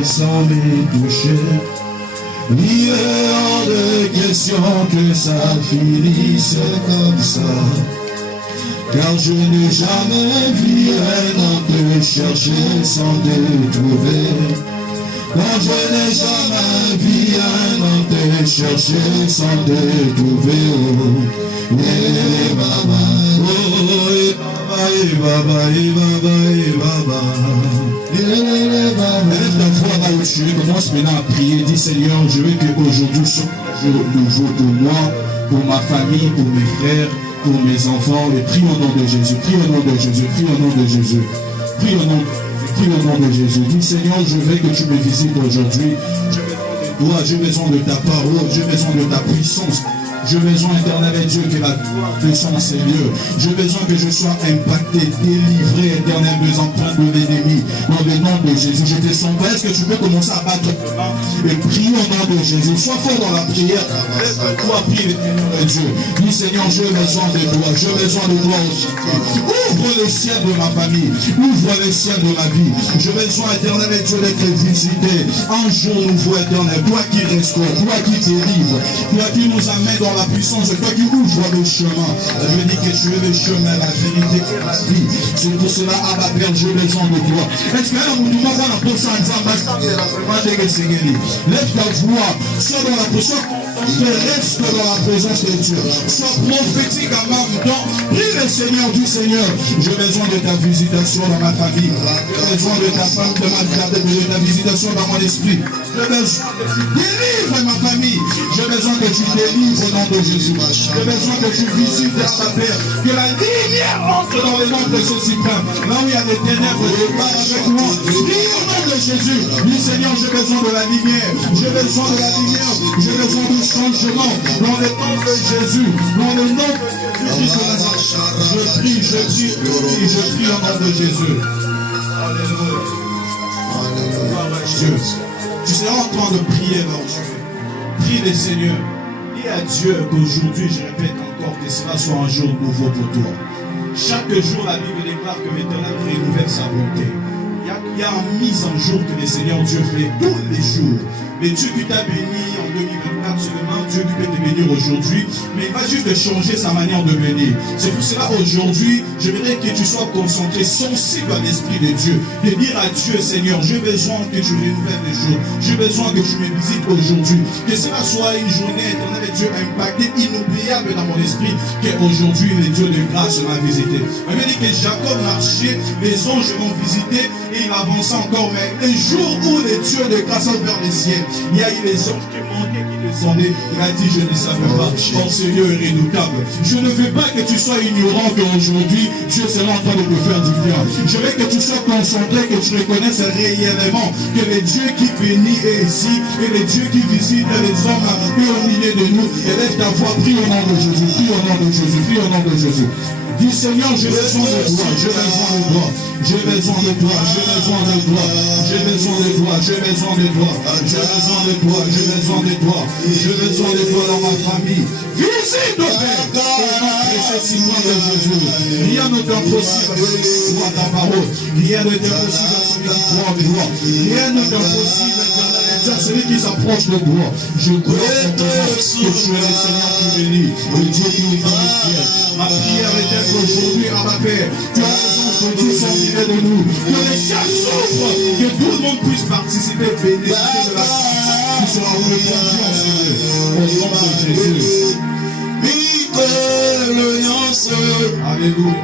sans les toucher. Il est hors de question que ça finisse comme ça. Car je n'ai jamais vu un homme te chercher sans te trouver. Car je n'ai jamais vu un homme te chercher sans te trouver. Oh, eh, baba, oh, eh, baba, eh, baba, eh, baba, eh, baba. Lève ta voix là où tu es, commence maintenant à prier. Dis Seigneur, je veux qu'aujourd'hui soit un jour nouveau pour moi, pour ma famille, pour mes frères, pour mes enfants. Et prie au nom de Jésus, prie au nom de Jésus, prie au nom de Jésus, prie au nom de Jésus. Dis Seigneur, je veux que tu me visites aujourd'hui. J'ai besoin de ta parole, j'ai besoin de ta puissance. J'ai besoin, éternel et Dieu, que la gloire de son Seigneur. J'ai besoin que je sois impacté, délivré, éternel, des empreintes de l'ennemi. Dans le nom de Jésus, je te sens. Est-ce que tu peux commencer à battre tes mains et prier au nom de Jésus? Sois fort dans la prière. Laisse-toi prier l'éternel de Dieu. Dis Seigneur, j'ai besoin de toi. J'ai besoin de toi aussi. Ouvre le ciel de ma famille. Ouvre le ciel de ma vie. J'ai besoin, éternel et Dieu, d'être visité. Un jour nouveau, éternel. Toi qui restaure, toi qui délivre, toi qui nous amène dans la puissance, c'est toi qui ouvre le chemin. Je dis que tu es le chemin, la vérité et la vie. C'est pour cela, à ma Père, j'ai besoin de toi. Est-ce que là, vous nous m'avez la potion en disant, lève ta voix, sois dans la potion, reste dans la présence de Dieu. Sois prophétique à ma temps. Prie le Seigneur du Seigneur. J'ai besoin de ta visitation dans ma famille. J'ai besoin de ta femme, de ma vie, de ta visitation dans mon esprit. J'ai besoin que tu délivres ma famille. J'ai besoin que tu délivres au nom de Jésus. J'ai besoin que tu visites à ma Père. Que la lumière entre dans le nom de ce suprême. Là où il y a des ténèbres, je parle avec moi. Prie au nom de Jésus. Dis Seigneur, j'ai besoin de la lumière. J'ai besoin de la lumière. J'ai besoin du changement. Dans le nom de Jésus. Dans le nom de Jésus. Je prie au nom de Jésus. Alléluia. Alléluia. Tu seras en train de prier dans Dieu. Prie le Seigneur. Dis à Dieu qu'aujourd'hui, je répète encore, que cela soit un jour nouveau pour toi. Chaque jour, la Bible déclare que l'Éternel renouvelle sa bonté. Il y a une mise en jour que le Seigneur Dieu fait tous les jours. Mais Dieu qui t'a béni en 2024 seulement, Dieu qui peut te bénir aujourd'hui, mais il va juste changer sa manière de bénir. C'est pour cela aujourd'hui, je voudrais que tu sois concentré, sensible à l'Esprit de Dieu, de dire à Dieu, Seigneur, j'ai besoin que tu renouvelles les jours, j'ai besoin que tu me visites aujourd'hui, que cela soit une journée éternelle de Dieu impactée, inoubliable dans mon esprit, qu'aujourd'hui le Dieu de grâce m'a visité. On m'a dit que Jacob marchait, les anges vont visiter, et il avançait encore, mais le jour où le Dieu de grâce a ouvert les cieux, il y a eu les anges qui montaient, qui descendaient. Il a dit, je ne savais pas. Oh Seigneur est redoutable. Je ne veux pas que tu sois ignorant qu'aujourd'hui, Dieu sera en train de te faire du bien. Je veux que tu sois concentré, que tu reconnaisses réellement que le Dieu qui bénit est ici et le Dieu qui visite les hommes arrivés au milieu de nous. Élève ta voix, prie au nom de Jésus, prie au nom de Jésus, prie au nom de Jésus. Dis Seigneur, j'ai besoin de toi, j'ai besoin de toi, j'ai besoin de toi, j'ai besoin de toi, j'ai besoin de toi, j'ai besoin de toi, j'ai besoin de toi, j'ai besoin de toi, j'ai besoin de toi dans ma famille. Visite au Père, au nom précieux de Jésus. Rien n'est impossible à ta parole, rien n'est impossible à celui qui croit en toi, rien n'est impossible à celui qui s'approche de toi. Je crois que tu es le Seigneur qui bénit, le Dieu qui ouvre le ciel. Ma prière est d'être aujourd'hui à ma Père. Tu as raison que Dieu soit milieu de nous. Que les ciels s'ouvrent, que tout le monde puisse participer, bénéficier de la grâce qui sera en confiance au nom de Jésus. Alléluia.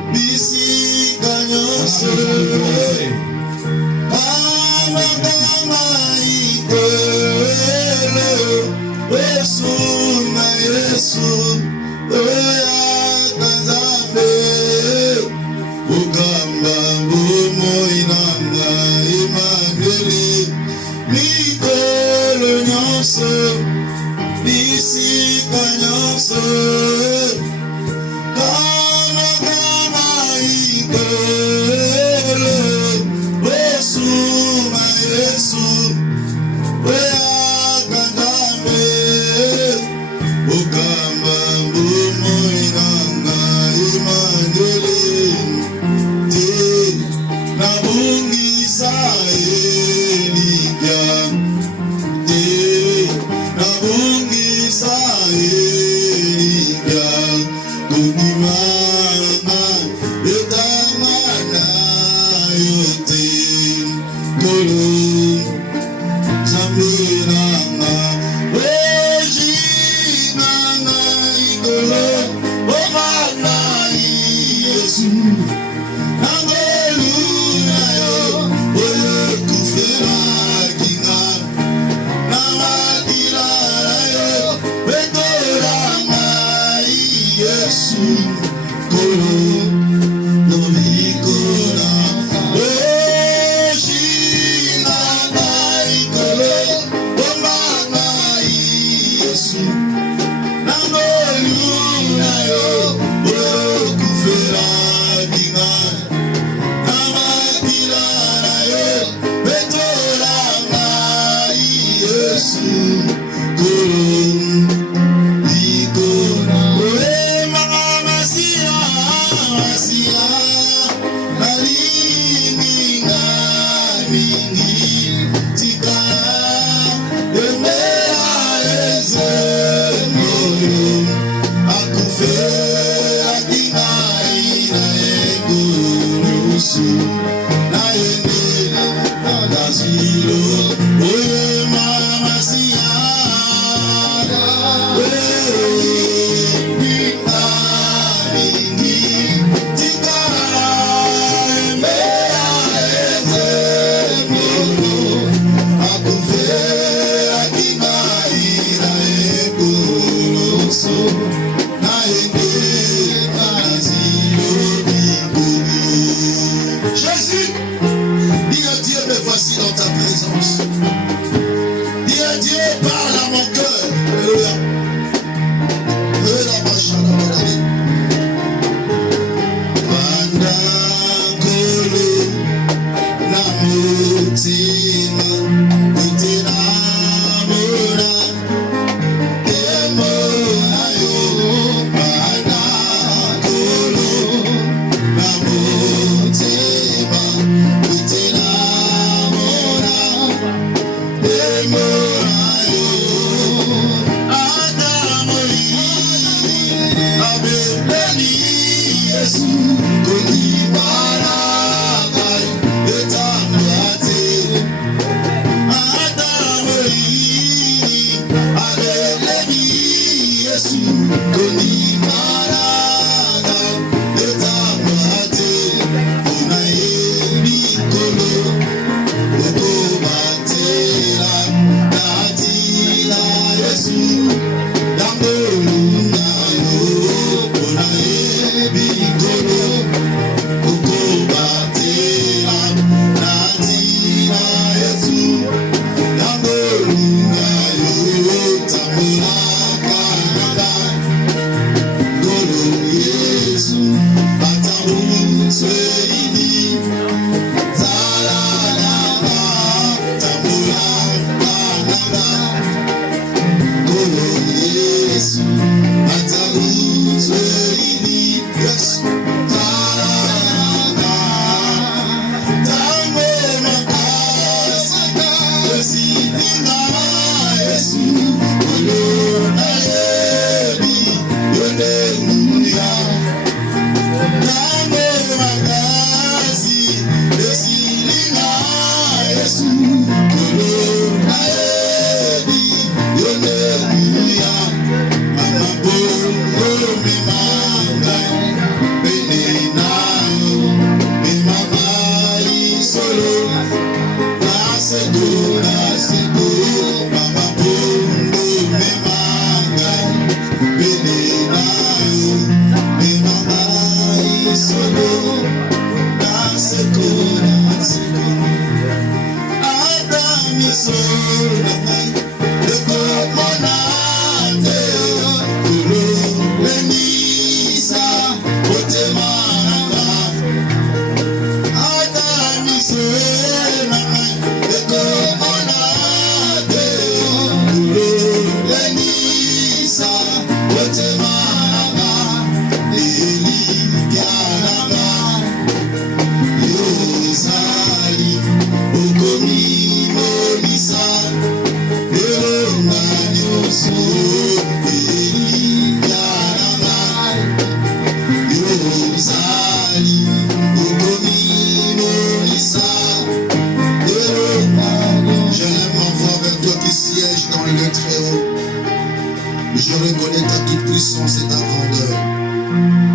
puissance et ta grandeur.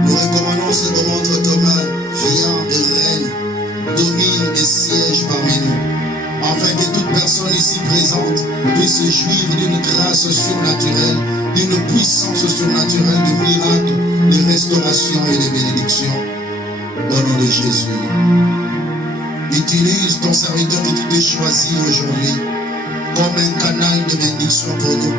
Nous recommandons ce moment entre tes mains. Viens et règne, domine et siège parmi nous. Afin que toute personne ici présente puisse se jouir d'une grâce surnaturelle, d'une puissance surnaturelle, de miracles, de restauration et de bénédiction. Au nom de Jésus. Utilise ton serviteur que tu t'es choisi aujourd'hui comme un canal de bénédiction pour nous.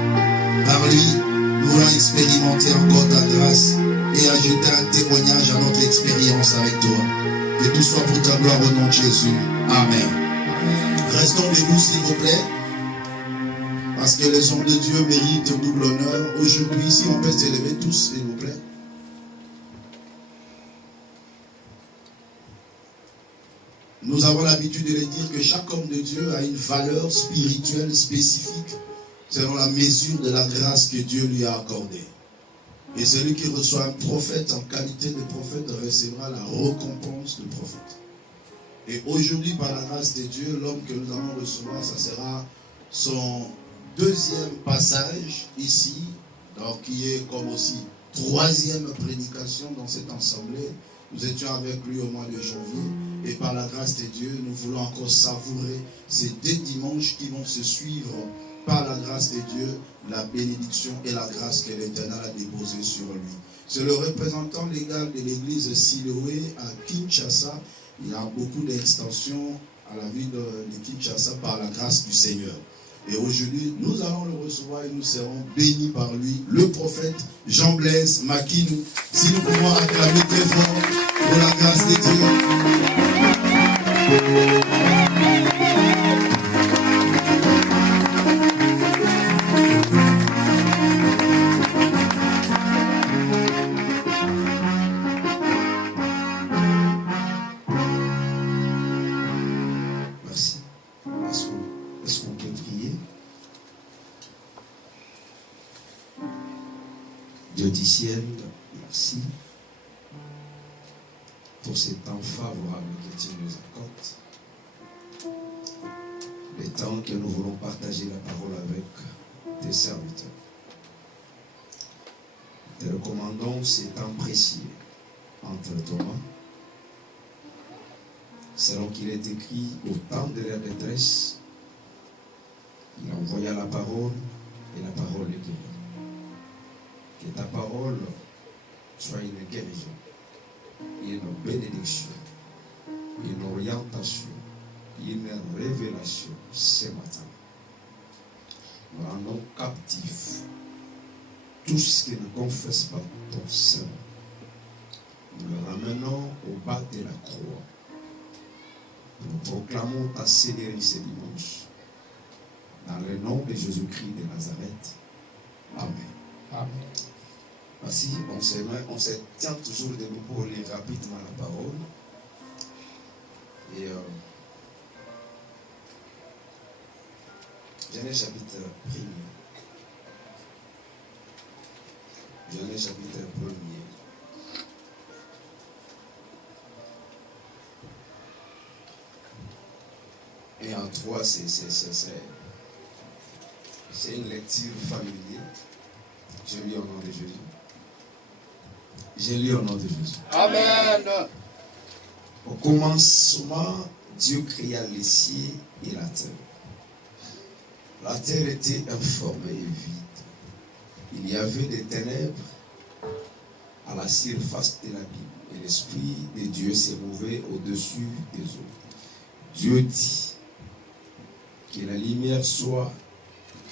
Par lui, nous voulons expérimenter encore ta grâce et ajouter un témoignage à notre expérience avec toi. Que tout soit pour ta gloire au nom de Jésus. Amen. Restons debout s'il vous plaît. Parce que les hommes de Dieu méritent double honneur. Aujourd'hui, si on peut s'élever tous, s'il vous plaît. Nous avons l'habitude de le dire que chaque homme de Dieu a une valeur spirituelle spécifique selon la mesure de la grâce que Dieu lui a accordée. Et celui qui reçoit un prophète en qualité de prophète recevra la récompense de prophète. Et aujourd'hui, par la grâce de Dieu, l'homme que nous allons recevoir, ça sera son deuxième passage ici, donc qui est comme aussi troisième prédication dans cette assemblée. Nous étions avec lui au mois de janvier et par la grâce de Dieu, nous voulons encore savourer ces 2 dimanches qui vont se suivre par la grâce de Dieu, la bénédiction et la grâce que l'Éternel a déposée sur lui. C'est le représentant légal de l'église Siloé à Kinshasa. Il y a beaucoup d'extensions à la ville de Kinshasa par la grâce du Seigneur. Et aujourd'hui, nous allons le recevoir et nous serons bénis par lui, le prophète Jean-Blaise Makinou. Si nous pouvons acclamer très fort pour la grâce de Dieu. Merci. Est-ce qu'on peut prier? Dieu du ciel, merci pour ces temps favorables que tu nous accordes. Les temps que nous voulons partager la parole avec tes serviteurs. Te recommandons ces temps précieux entre toi, selon qu'il est écrit au temps de la détresse, il envoya la parole et la parole est guérie. Que ta parole soit une guérison, une bénédiction, une orientation, une révélation ce matin. Nous rendons captifs tout ce qui ne confesse pas ton Saint. Nous le ramenons au bas de la croix. Nous proclamons ta Seigneurie ce dimanche. Dans le nom de Jésus-Christ de Nazareth. Amen. Amen. Ainsi, on se tient toujours debout pour lire rapidement la parole. Et Genèse chapitre 1er. Genèse chapitre 1er. Et en 3, c'est une lecture familière. Je lis au nom de Jésus. Je lis au nom de Jésus. Amen. Au commencement, Dieu créa les cieux et la terre. La terre était informe et vide. Il y avait des ténèbres à la surface de l'abîme. Et l'Esprit de Dieu s'est mouvait au-dessus des eaux. Dieu dit que la lumière soit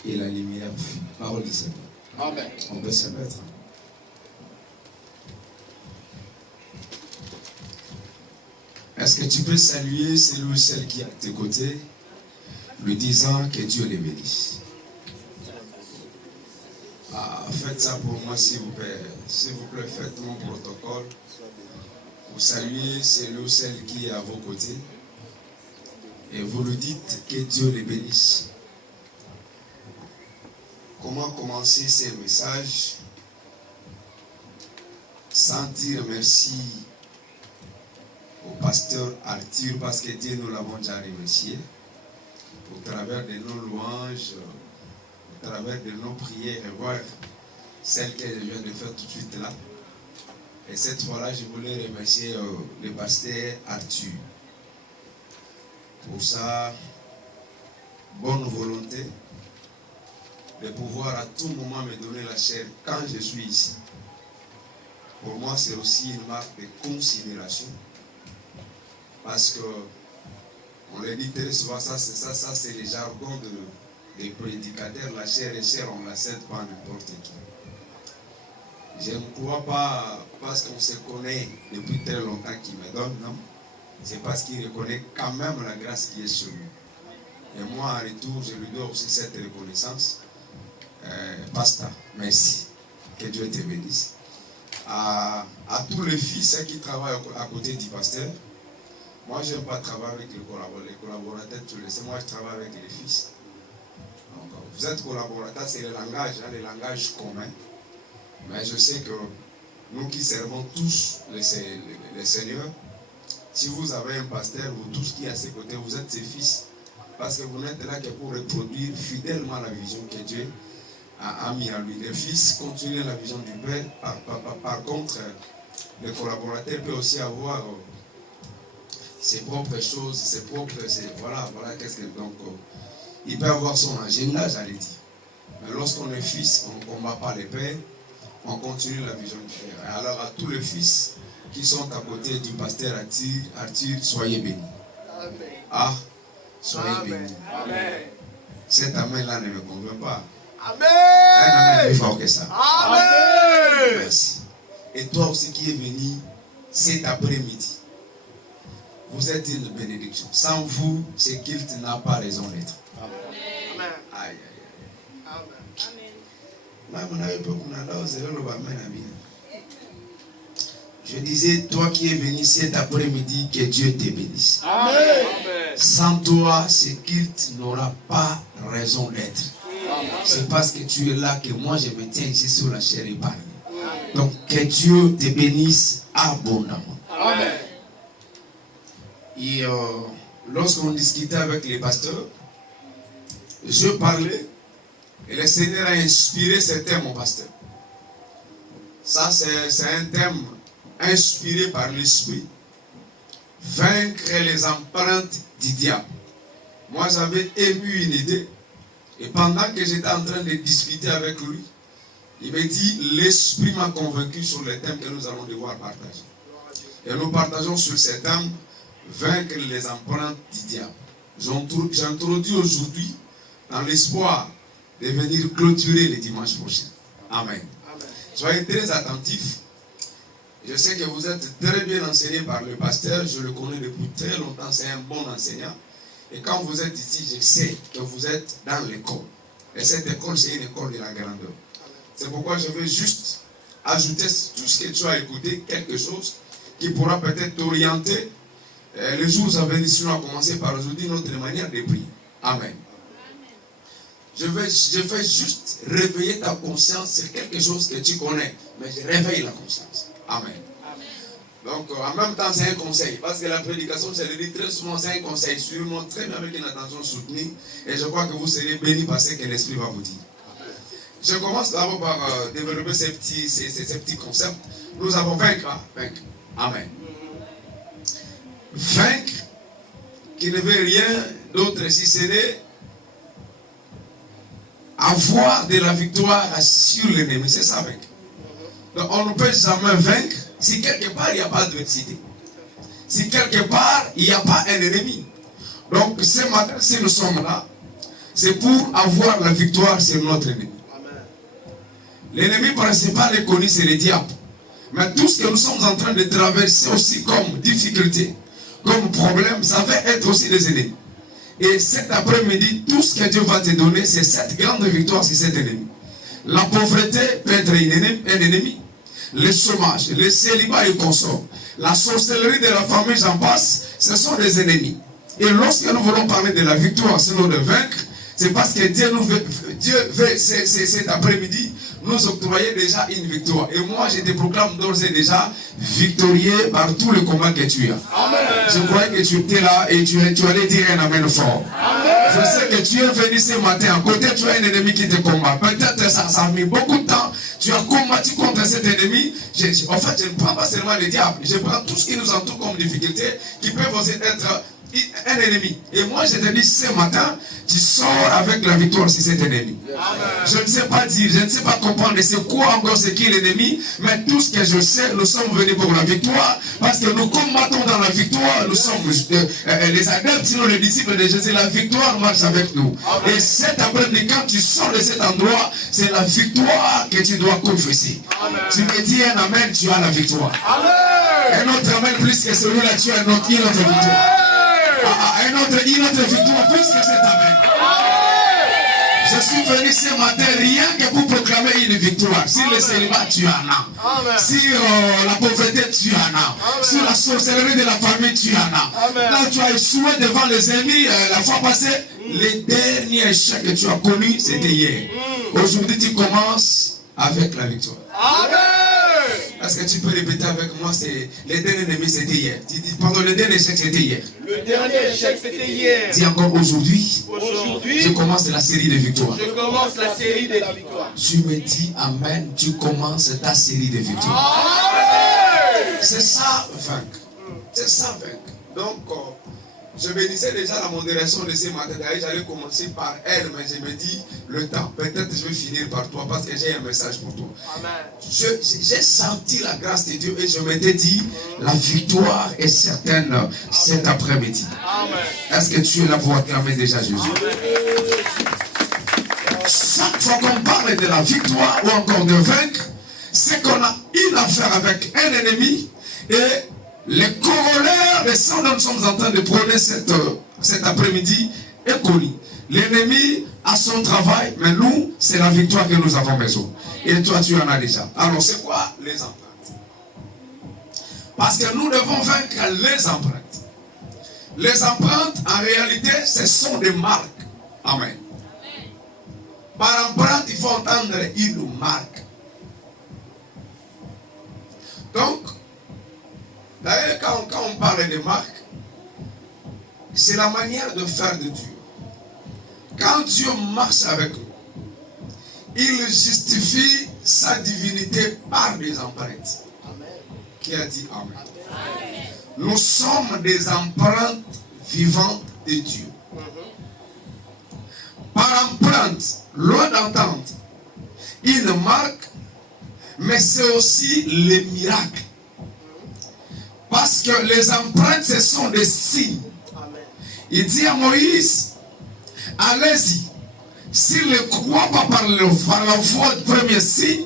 et la lumière fut. Parole du Seigneur. Amen. On peut se mettre. Est-ce que tu peux saluer celui ou celle qui est à tes côtés, lui disant que Dieu les bénisse? Faites ça pour moi, s'il vous plaît. S'il vous plaît, faites mon protocole. Vous saluez celui ou celle qui est à vos côtés. Et vous lui dites que Dieu les bénisse. Comment commencer ces messages sans dire merci au pasteur Arthur, parce que Dieu nous l'avons déjà remercié au travers de nos louanges, au travers de nos prières, et voir celle que je viens de faire tout de suite là. Et cette fois-là, je voulais remercier le pasteur Arthur. Pour sa bonne volonté de pouvoir à tout moment me donner la chair quand je suis ici. Pour moi, c'est aussi une marque de considération. Parce que, on le dit très souvent, ça c'est le jargon des prédicateurs. La chair est chère, on ne la cède pas à n'importe qui. Je ne crois pas parce qu'on se connaît depuis très longtemps qu'il me donne, non. C'est parce qu'il reconnaît quand même la grâce qui est sur lui. Et moi, en retour, je lui dois aussi cette reconnaissance. Pasteur, merci. Que Dieu te bénisse. À tous les fils qui travaillent à côté du pasteur, moi, je n'aime pas travailler avec les collaborateurs. Moi, je travaille avec les fils. Donc, vous êtes collaborateurs, c'est le langage commun. Mais je sais que nous qui servons tous les Seigneurs, si vous avez un pasteur, vous tous qui êtes à ses côtés, vous êtes ses fils. Parce que vous n'êtes là que pour reproduire fidèlement la vision que Dieu a mis à lui. Les fils continuent la vision du Père. Par contre, le collaborateur peut aussi avoir ses propres choses, voilà qu'est-ce que donc il peut avoir son agenda, j'allais dire. Mais lorsqu'on est fils, on ne combat pas les pères, on continue la vision du Père. Alors à tous les fils qui sont à côté du pasteur Arthur, soyez bénis. Amen. Ah, soyez bénis. Amen. Cet amen-là ne me convainc pas. Amen. Un amen plus fort que ça. Amen. Merci. Et toi aussi qui es venu cet après-midi, vous êtes une bénédiction. Sans vous, ce culte n'a pas raison d'être. Amen. Aïe, aïe, aïe. Je disais, toi qui es venu cet après-midi, que Dieu te bénisse. Amen. Sans toi, ce culte n'aura pas raison d'être. C'est parce que tu es là que moi je me tiens ici sur la chair et parle. Donc que Dieu te bénisse abondamment. Amen. Et lorsqu'on discutait avec les pasteurs, je parlais et le Seigneur a inspiré ce thème au pasteur. Ça c'est un thème inspiré par l'Esprit. Vaincre les empreintes du diable. Moi j'avais ému une idée. Et pendant que j'étais en train de discuter avec lui, il me dit, l'Esprit m'a convaincu sur le thème que nous allons devoir partager. Et nous partageons sur ce thème, vaincre les empreintes du diable. J'introduis aujourd'hui dans l'espoir de venir clôturer le dimanche prochain. Amen. Amen. Soyez très attentifs. Je sais que vous êtes très bien enseigné par le pasteur. Je le connais depuis très longtemps. C'est un bon enseignant. Et quand vous êtes ici, je sais que vous êtes dans l'école. Et cette école, c'est une école de la grandeur. C'est pourquoi je veux juste ajouter tout ce que tu as écouté, quelque chose qui pourra peut-être t'orienter les jours à venir, sinon à commencer par aujourd'hui notre manière de prier. Amen. Je vais juste réveiller ta conscience sur quelque chose que tu connais, mais je réveille la conscience. Amen. Donc, en même temps, c'est un conseil. Parce que la prédication, je le dis très souvent, c'est un conseil. Suivez-moi très bien avec une attention soutenue. Et je crois que vous serez bénis par ce que l'Esprit va vous dire. Je commence d'abord par développer ces petits concepts. Nous avons vaincre. Amen. Vaincre, qui ne veut rien d'autre si ce n'est avoir de la victoire sur l'ennemi. C'est ça, vaincre. Donc, on ne peut jamais vaincre si quelque part il n'y a pas d'adversité. Si quelque part il n'y a pas un ennemi. Donc ce matin, si nous sommes là, c'est pour avoir la victoire sur notre ennemi. L'ennemi principal est connu, c'est le diable. Mais tout ce que nous sommes en train de traverser aussi comme difficulté, comme problème, ça va être aussi des ennemis. Et cet après-midi, tout ce que Dieu va te donner, c'est cette grande victoire sur cet ennemi. La pauvreté peut être un ennemi. Le chômage, le célibat et consorts, la sorcellerie de la famille, j'en passe, ce sont des ennemis. Et lorsque nous voulons parler de la victoire, sinon de vaincre, c'est parce que Dieu veut cet après-midi nous octroyer déjà une victoire. Et moi, je te proclame d'ores et déjà victorieux par tout le combat que tu as. Amen. Je croyais que tu étais là et tu allais dire un amen fort. Amen. Je sais que tu es venu ce matin. À côté, tu as un ennemi qui te combat. Peut-être ça a mis beaucoup de temps. Tu as combattu contre cet ennemi. En fait, je ne prends pas seulement le diable. Je prends tout ce qui nous entoure comme difficulté, qui peuvent aussi être un ennemi. Et moi, je te dis ce matin, tu sors avec la victoire sur cet ennemi. Amen. Je ne sais pas dire, je ne sais pas comprendre c'est quoi encore ce qui est l'ennemi, mais tout ce que je sais, nous sommes venus pour la victoire, parce que nous combattons dans la victoire, nous sommes les adeptes, sinon les disciples de Jésus, la victoire marche avec nous. Amen. Et cet après-midi, quand tu sors de cet endroit, c'est la victoire que tu dois confesser. Amen. Tu me dis un amen, tu as la victoire. Amen. Un autre amen plus que celui-là, tu as une autre victoire. Une autre victoire plus que cet amen. Je suis venu ce matin rien que pour proclamer une victoire. Sur le célibat, tu en as. Sur la pauvreté, tu en as. Sur la sorcellerie de la famille, tu en as. Quand tu as échoué devant les ennemis la fois passée, les derniers échecs que tu as connus, c'était hier. Aujourd'hui, tu commences avec la victoire. Amen. Est-ce que tu peux répéter avec moi, les derniers ennemis c'était hier. Tu dis, pardon, le dernier échec c'était hier. Le dernier échec c'était hier. Dis encore aujourd'hui. Aujourd'hui, je commence la série de victoires. Je commence la série de victoires. Tu me dis amen, tu commences ta série de victoires. Amen. C'est ça vaincre. C'est ça vaincre. Donc, je me disais déjà la modération de ce matin, j'allais commencer par elle, mais je me dis, le temps, peut-être je vais finir par toi parce que j'ai un message pour toi. Amen. J'ai senti la grâce de Dieu et je m'étais dit, la victoire est certaine cet après-midi. Est-ce que tu es là pour acclamer déjà Jésus? Amen. Chaque fois qu'on parle de la victoire ou encore de vaincre, c'est qu'on a une affaire avec un ennemi et les corollaires de ce dont nous sommes en train de prôner cet après-midi est connu. L'ennemi a son travail, mais nous, c'est la victoire que nous avons besoin. Et toi, tu en as déjà. Alors, c'est quoi les empreintes? Parce que nous devons vaincre les empreintes. Les empreintes, en réalité, ce sont des marques. Amen. Par empreinte, il faut entendre une marque. Donc, d'ailleurs, quand on parle de marques, c'est la manière de faire de Dieu. Quand Dieu marche avec nous, il justifie sa divinité par des empreintes. Amen. Qui a dit Amen? Amen. Nous sommes des empreintes vivantes de Dieu. Par empreinte, loin d'entendre une marque, mais c'est aussi les miracles. Parce que les empreintes, ce sont des signes. Amen. Il dit à Moïse, allez-y. S'ils ne croient pas par la voie du premier signe,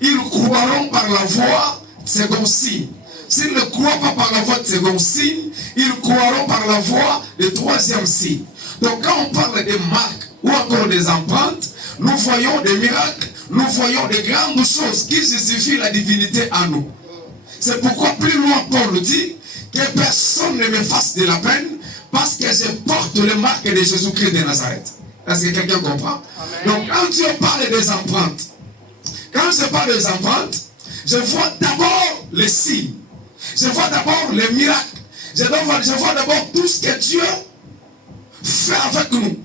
ils croiront par la voie du second signe. S'ils ne croient pas par la voie du second signe, ils croiront par la voie du troisième signe. Donc quand on parle des marques ou encore des empreintes, nous voyons des miracles, nous voyons des grandes choses qui justifient la divinité en nous. C'est pourquoi plus loin Paul dit que personne ne me fasse de la peine parce que je porte les marques de Jésus-Christ de Nazareth. Est-ce que quelqu'un comprend? Amen. Donc quand Dieu parle des empreintes, quand je parle des empreintes, je vois d'abord les signes. Je vois d'abord les miracles. Je vois d'abord tout ce que Dieu fait avec nous.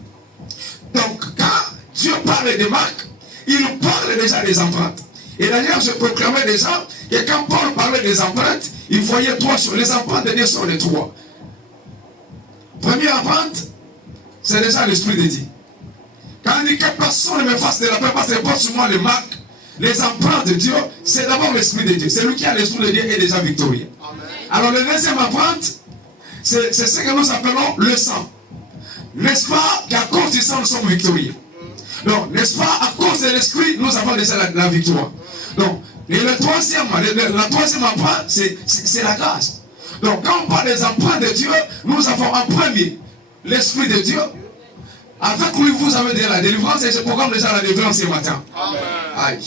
Donc quand Dieu parle des marques, il parle déjà des empreintes. Et d'ailleurs, je proclamais déjà que quand Paul parlait des empreintes, il voyait trois choses. Les empreintes de Dieu sont les trois. Première empreinte, c'est déjà l'Esprit de Dieu. Quand on dit que personne ne me fasse de la paix, parce que pas seulement les marques, les empreintes de Dieu, c'est d'abord l'Esprit de Dieu. Celui qui a l'Esprit de Dieu est déjà victorieux. Amen. Alors, la deuxième empreinte, c'est ce que nous appelons le sang. N'est-ce pas qu'à cause du sang, nous sommes victorieux? Donc, n'est-ce pas, à cause de l'Esprit, nous avons déjà la victoire. Donc, et la troisième empreinte, c'est la grâce. Donc, quand on parle des empreintes de Dieu, nous avons en premier l'Esprit de Dieu. Avec lui, vous avez de la délivrance et je proclame déjà la délivrance ce matin. Amen. Amen.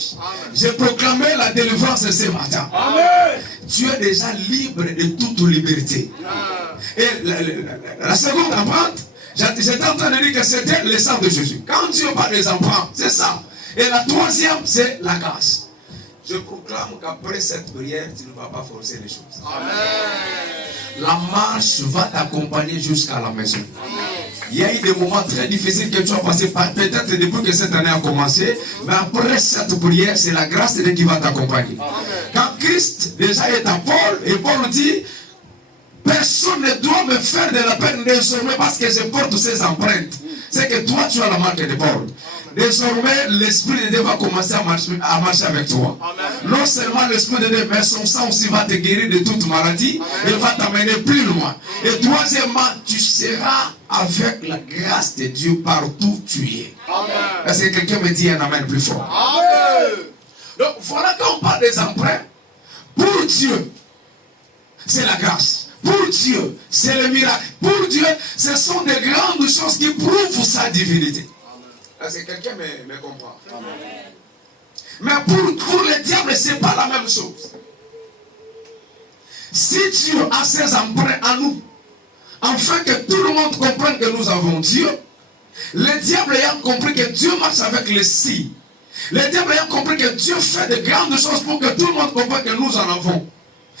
J'ai proclamé la délivrance ce matin. Amen. Tu es déjà libre de toute liberté. Amen. Et la seconde empreinte, j'étais en train de dire que c'était le sang de Jésus. Quand Dieu parle des empreintes, c'est ça. Et la troisième, c'est la grâce. Je proclame qu'après cette prière, tu ne vas pas forcer les choses. Amen. La marche va t'accompagner jusqu'à la maison. Il y a eu des moments très difficiles que tu as passé, peut-être depuis que cette année a commencé, mais après cette prière, c'est la grâce de Dieu qui va t'accompagner. Quand Christ déjà est à Paul, et Paul dit, personne ne doit me faire de la peine désormais parce que je porte ses empreintes. C'est que toi, tu as la marque de Paul. Désormais, l'Esprit de Dieu va commencer à marcher avec toi. Amen. Non seulement l'Esprit de Dieu, mais son sang aussi va te guérir de toute maladie. Amen. Il va t'amener plus loin. Et troisièmement, tu seras avec la grâce de Dieu partout où tu es. Amen. Est-ce que quelqu'un me dit un amen plus fort? Amen. Donc voilà, quand on parle des empreintes, pour Dieu, c'est la grâce. Pour Dieu, c'est le miracle. Pour Dieu, ce sont des grandes choses qui prouvent sa divinité. Est-ce que quelqu'un me comprend? Amen. Mais pour le diable, ce n'est pas la même chose. Si Dieu a ses empreintes en nous, afin que tout le monde comprenne que nous avons Dieu, le diable ayant compris que Dieu marche avec les signes, le diable ayant compris que Dieu fait de grandes choses pour que tout le monde comprenne que nous en avons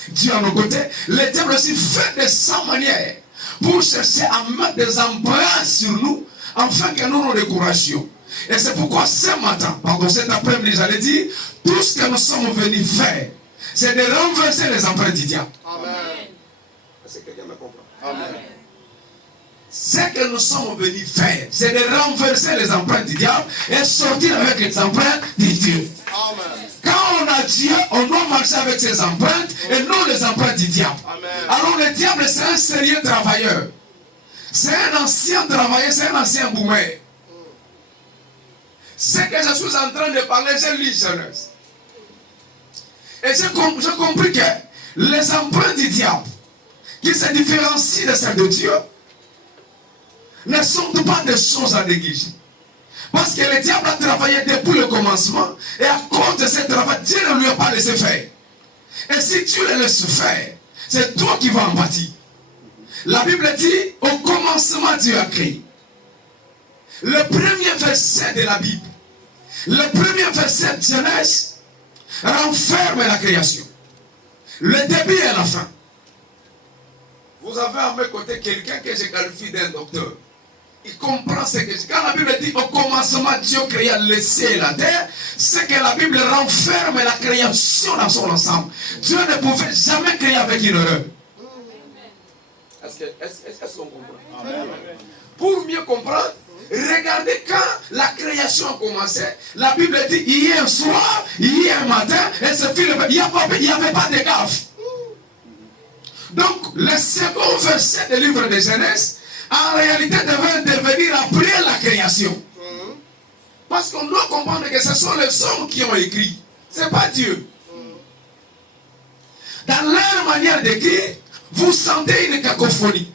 Dieu à nos côtés, le diable aussi fait de sa manière pour chercher à mettre des empreintes sur nous, afin que nous nous découragions. Et c'est pourquoi ce matin, cet après-midi, j'allais dire, tout ce que nous sommes venus faire, c'est de renverser les empreintes du diable. Amen. Est-ce que quelqu'un me comprend? Amen. Ce que nous sommes venus faire, c'est de renverser les empreintes du diable et sortir avec les empreintes de Dieu. Amen. Quand on a Dieu, on doit marcher avec ses empreintes et non les empreintes du diable. Amen. Alors le diable, c'est un sérieux travailleur. C'est un ancien travailleur, c'est un ancien boomer. Ce que je suis en train de parler, j'ai lu Genèse. Et j'ai compris que les empreintes du diable, qui se différencient de celles de Dieu, ne sont pas des choses à négliger. Parce que le diable a travaillé depuis le commencement, et à cause de ce travail, Dieu ne lui a pas laissé faire. Et si tu le laisses faire, c'est toi qui vas en pâtir. La Bible dit, au commencement, Dieu a créé. Le premier verset de la Bible, le premier verset de Genèse, renferme la création. Le début et la fin. Vous avez à mes côtés quelqu'un que je qualifie d'un docteur. Il comprend ce que... Quand la Bible dit, au commencement, Dieu créa le ciel et la terre, c'est que la Bible renferme la création dans son ensemble. Dieu ne pouvait jamais créer avec une erreur. Est-ce qu'on comprend? Amen. Pour mieux comprendre, regardez quand la création a commencé. La Bible dit, il y a un soir, il y a un matin, et ce fut il n'y avait pas de gaffe. Donc, le second verset du livre de Genèse, en réalité, devait devenir après la création. Parce qu'on doit comprendre que ce sont les hommes qui ont écrit. Ce n'est pas Dieu. Dans leur manière d'écrire, vous sentez une cacophonie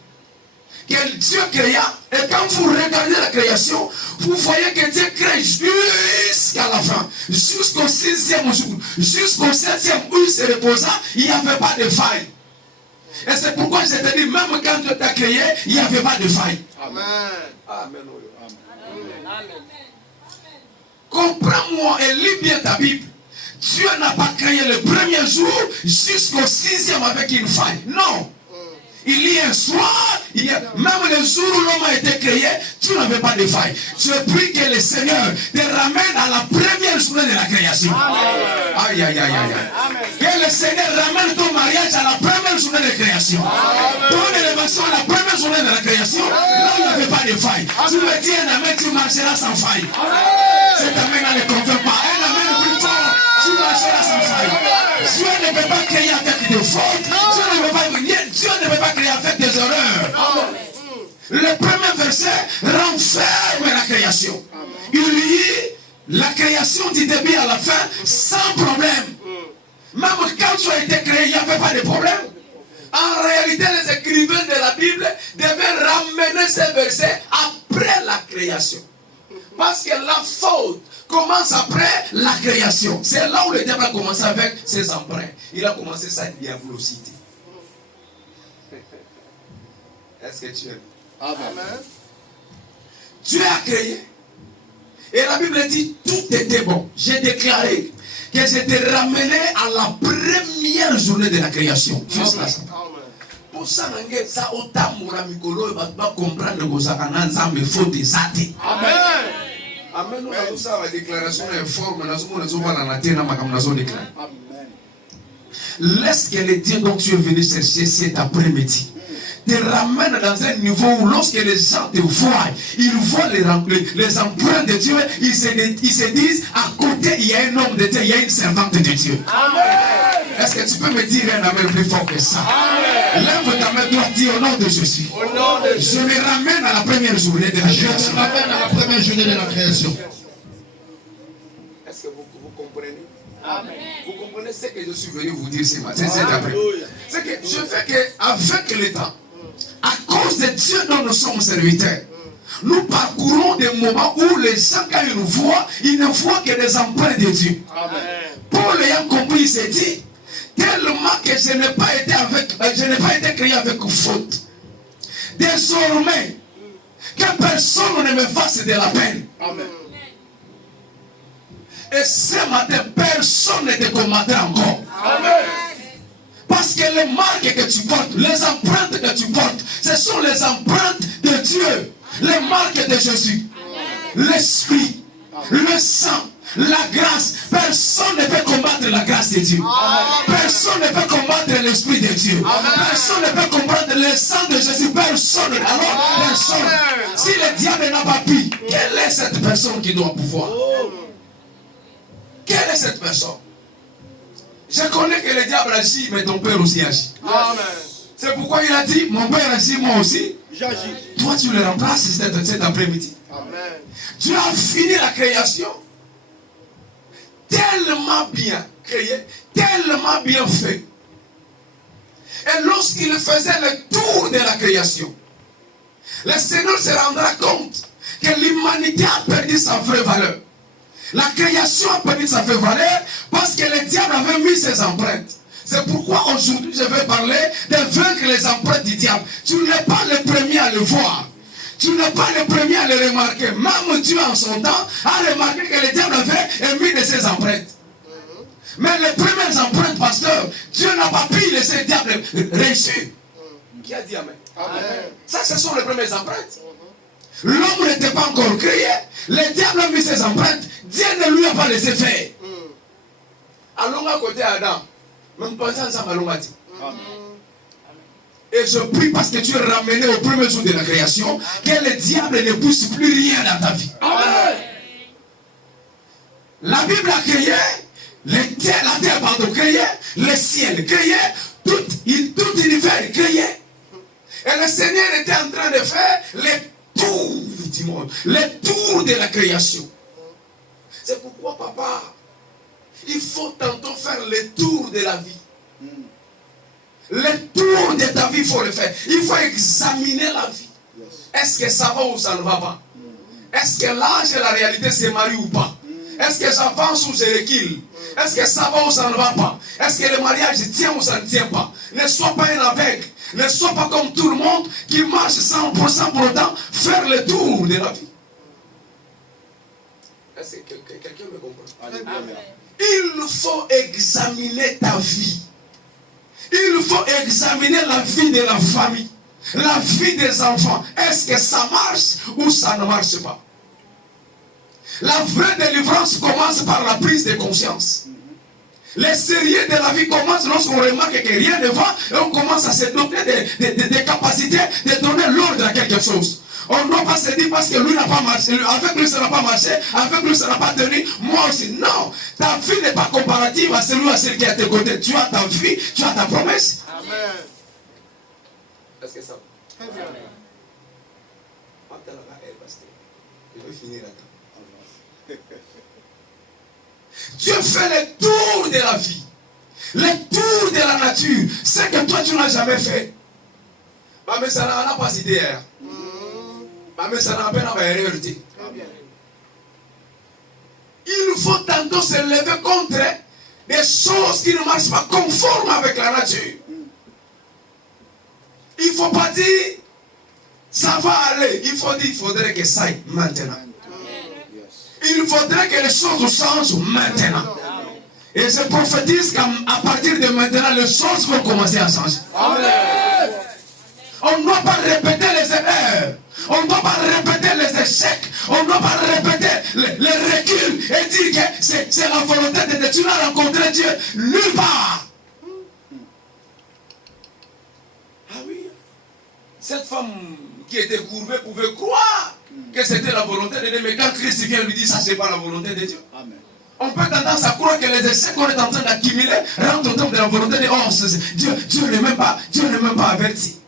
que Dieu créa, et quand vous regardez la création, vous voyez que Dieu crée jusqu'à la fin, jusqu'au 6e jour, jusqu'au 7e où il se reposa, il n'y avait pas de faille. Et c'est pourquoi je te dis, même quand Dieu t'a créé, il n'y avait pas de faille. Amen. Amen. Amen. Comprends-moi et lis bien ta Bible. Dieu n'a pas créé le premier jour jusqu'au 6e avec une faille. Non. Il y a un soir, même le jour où l'homme a été créé, tu n'avais pas de faille. Je prie que le Seigneur te ramène à la première journée de la création. Aïe, aïe, aïe, aïe. Que le Seigneur ramène ton mariage à la première journée de création. Ton élévation à la première journée de la création. Là, il n'y avait pas de faille. Tu me dis un amen, tu marcheras sans faille. Cet amen ne convainc pas. Un amen plus fort, tu marcheras sans faille. Dieu ne peut pas créer avec des fautes. Dieu ne peut pas créer avec des erreurs. Le premier verset renferme la création. Il lit la création du début à la fin sans problème. Même quand tu as été créé, il n'y avait pas de problème. En réalité, les écrivains de la Bible devaient ramener ces versets après la création. Parce que la faute commence après la création. C'est là où le diable a commencé avec ses empreintes. Il a commencé sa diabolosité. Est-ce que tu es? Amen. Dieu a créé. Et la Bible dit, tout était bon. J'ai déclaré que j'étais ramené à la première journée de la création. Jusqu'à ça. Pour ça, ça autant Mikolo va comprendre que ça il faut des athées. Amen. Amen. Nous avons ça la déclaration informe. Laisse que les dieux dont tu es venu chercher cet après-midi te ramène dans un niveau où lorsque les gens te voient, ils voient les empreintes de Dieu, ils se disent à côté il y a un homme de Dieu, il y a une servante de Dieu. Amen. Est-ce que tu peux me dire un amen plus fort que ça? Amen. Lève ta main droite, dis au nom de Jésus. Je me ramène à la première journée de la création. Je me ramène à la première journée de la création. Est-ce que vous comprenez? Amen. Vous comprenez ce que je suis venu vous dire ce matin? C'est que je fais qu'avec le temps, à cause de Dieu dont nous sommes serviteurs, nous parcourons des moments où les gens, quand ils nous voient, ils ne voient que des empreintes de Dieu. Amen. Paul ayant compris, il s'est dit, tellement que je n'ai pas été créé avec faute. Désormais, que personne ne me fasse de la peine. Amen. Et ce matin, personne ne te combattra encore. Amen. Parce que les marques que tu portes, les empreintes que tu portes, ce sont les empreintes de Dieu. Les marques de Jésus. L'esprit, le sang, la grâce. Personne ne peut combattre la grâce de Dieu. Personne ne peut combattre l'esprit de Dieu. Personne ne peut combattre le sang de Jésus. Personne. Alors, personne. Si le diable n'a pas pu, quelle est cette personne qui doit pouvoir? Quelle est cette personne? Je connais que le diable agit, mais ton père aussi agit. Amen. C'est pourquoi il a dit, mon père agit, moi aussi. J'agis. Toi, tu le remplaces cet après-midi. Amen. Tu as fini la création. Tellement bien créé, tellement bien fait. Et lorsqu'il faisait le tour de la création, le Seigneur se rendra compte que l'humanité a perdu sa vraie valeur. La création a perdu sa vraie valeur parce que le diable avait mis ses empreintes. C'est pourquoi aujourd'hui je vais parler de vaincre les empreintes du diable. Tu n'es pas le premier à le voir. Tu n'es pas le premier à le remarquer. Même Dieu en son temps a remarqué que le diable avait mis de ses empreintes. Mais les premières empreintes, pasteur, Dieu n'a pas pu laisser le diable réussir. Qui a dit Amen? Amen. Ça, ce sont les premières empreintes. L'homme n'était pas encore créé. Le diable a mis ses empreintes. Dieu ne lui a pas laissé faire. Allons à côté d'Adam. Même pas ensemble, allons à dire. Et je prie parce que tu es ramené au premier jour de la création, que le diable ne pousse plus rien dans ta vie. Amen. La Bible a créé la terre, créé le ciel, créé tout univers, créé. Et le Seigneur était en train de faire le tour du monde, le tour de la création. C'est pourquoi, papa, il faut tantôt faire le tour de la vie. Le tour de ta vie, il faut le faire. Il faut examiner la vie. Est-ce que ça va ou ça ne va pas? Est-ce que l'âge et la réalité se marient ou pas? Est-ce que j'avance ou je recule? Est-ce que ça va ou ça ne va pas? Est-ce que le mariage tient ou ça ne tient pas? Ne sois pas un aveugle. Ne sois pas comme tout le monde qui marche 100% pour autant faire le tour de la vie. Est-ce que quelqu'un me comprend? Amen. Il faut examiner ta vie. Il faut examiner la vie de la famille, la vie des enfants. Est-ce que ça marche ou ça ne marche pas? La vraie délivrance commence par la prise de conscience. Les sérieux de la vie commencent lorsqu'on remarque que rien ne va et on commence à se doter des capacités de donner l'ordre à quelque chose. On ne doit pas se dire parce que lui n'a pas marché, avec lui ça n'a pas marché, avec lui ça n'a pas tenu, moi aussi. Non, ta vie n'est pas comparative à celui qui est à tes côtés. Tu as ta vie, tu as ta promesse. Amen. Est-ce que ça va? Très bien. Je vais finir là. Dieu fait le tour de la vie, le tour de la nature, ce que toi tu n'as jamais fait. Mais ça n'a pas idée. Mais ça n'a pas réalité. Il faut tantôt se lever contre des choses qui ne marchent pas conformes avec la nature. Il ne faut pas dire ça va aller. Il faut dire il faudrait que ça aille maintenant. Il il faudrait que les choses changent maintenant. Et je prophétise qu'à partir de maintenant, les choses vont commencer à changer. Amen. On ne doit pas répéter les erreurs. On ne doit pas répéter les échecs. On ne doit pas répéter les reculs et dire que c'est la volonté de Dieu. Tu n'as rencontré Dieu nulle part. Ah oui. Cette femme qui était courbée pouvait croire que c'était la volonté de Dieu. Mais quand Christ vient lui dire ça, c'est pas la volonté de Dieu. Amen. On peut tendance à croire que les échecs qu'on est en train d'accumuler rentrent au temps de la volonté de Dieu. Oh, Dieu n'est même pas averti.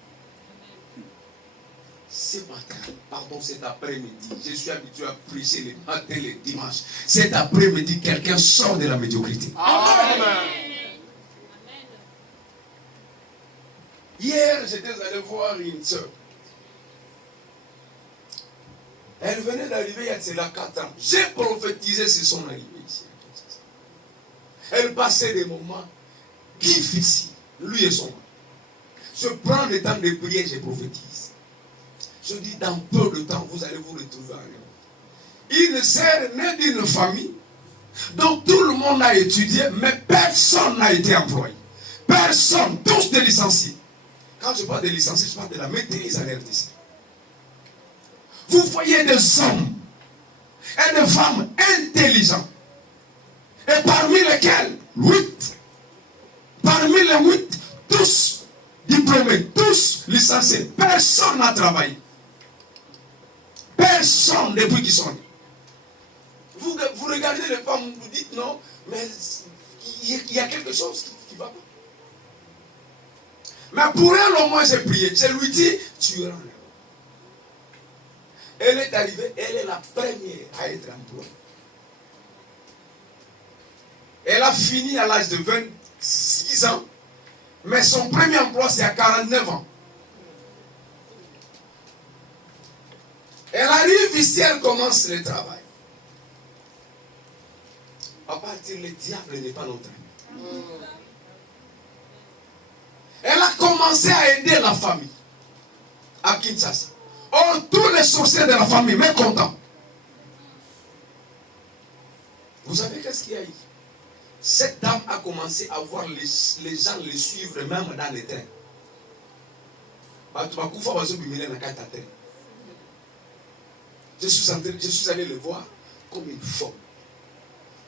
Ce matin, pardon, cet après-midi, je suis habitué à prêcher les matins, les dimanches. Cet après-midi, quelqu'un sort de la médiocrité. Amen. Hier, j'étais allé voir une soeur. Elle venait d'arriver il y a cela 4 ans. J'ai prophétisé sur son arrivée ici. Elle passait des moments difficiles, lui et son mari. Je prends le temps de prier, je prophétise. Je dis, dans peu de temps, vous allez vous retrouver en Europe. Il sert né d'une famille dont tout le monde a étudié, mais personne n'a été employé. Personne, tous des licenciés. Quand je parle de licenciés, je parle de la maîtrise à RDC. Vous voyez des hommes et des femmes intelligents. Et parmi lesquels, 8. Parmi les 8, tous diplômés, tous licenciés. Personne n'a travaillé. Personne depuis qu'ils sont nés. Vous regardez les femmes, vous dites non, mais il y a quelque chose qui ne va pas. Mais pour elle, au moins, j'ai prié. Je lui dis, tu es en Europe. Elle est arrivée, elle est la première à être employée. Elle a fini à l'âge de 26 ans, mais son premier emploi, c'est à 49 ans. Elle arrive ici, elle commence le travail. À partir le diable n'est pas notre ami. Elle a commencé à aider la famille à Kinshasa. Oh, tous les sorciers de la famille, mécontents. Vous savez qu'est-ce qu'il y a eu? Cette dame a commencé à voir les gens les suivre même dans les trains. Je suis allé le voir comme une folle.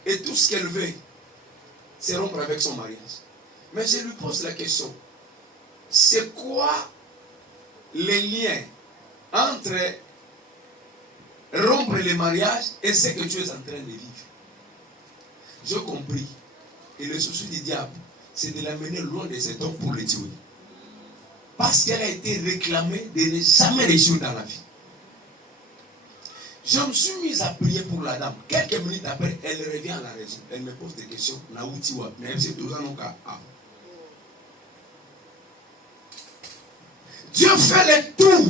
Et tout ce qu'elle veut, c'est rompre avec son mariage. Mais je lui pose la question. C'est quoi les liens entre rompre le mariage et ce que tu es en train de vivre? J'ai compris. Et le souci du diable, c'est de l'amener loin de cet homme pour le tuer. Parce qu'elle a été réclamée de ne jamais réussir dans la vie. Je me suis mis à prier pour la dame. Quelques minutes après, elle revient à la raison. Elle me pose des questions. Dieu fait le tout.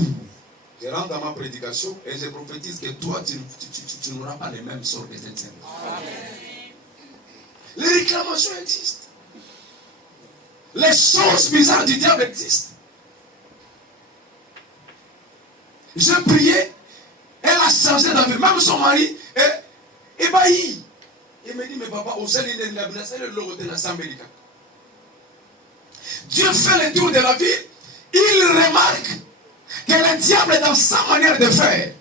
Je rentre dans ma prédication et je prophétise que toi, tu n'auras pas les mêmes sorts que cette scène. Les réclamations existent. Les choses bizarres du diable existent. J'ai prié. Elle a changé d'avis. Même son mari est ébahi. Il me dit, mais papa, Dieu fait le tour de la vie. Il remarque que le diable, dans sa manière de faire,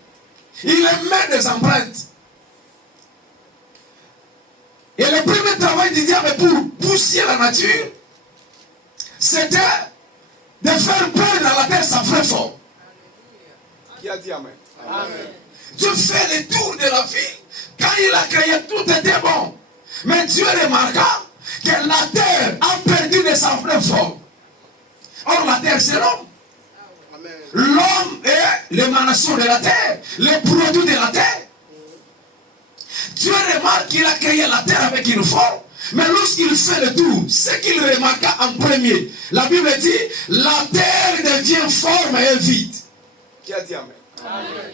il met des empreintes. Et le premier travail du diable pour pousser la nature, c'était de faire peur dans la terre sa vraie forme. Qui a dit Amen? Amen. Dieu fait le tour de la vie. Quand il a créé, tout était bon. Mais Dieu remarqua que la terre a perdu de sa vraie forme. Or, la terre, c'est l'homme. L'homme est l'émanation de la terre, le produit de la terre. Dieu remarque qu'il a créé la terre avec une forme. Mais lorsqu'il fait le tour, ce qu'il remarqua en premier, la Bible dit, la terre devient forme et vide. Qui a dit Amen? Amen.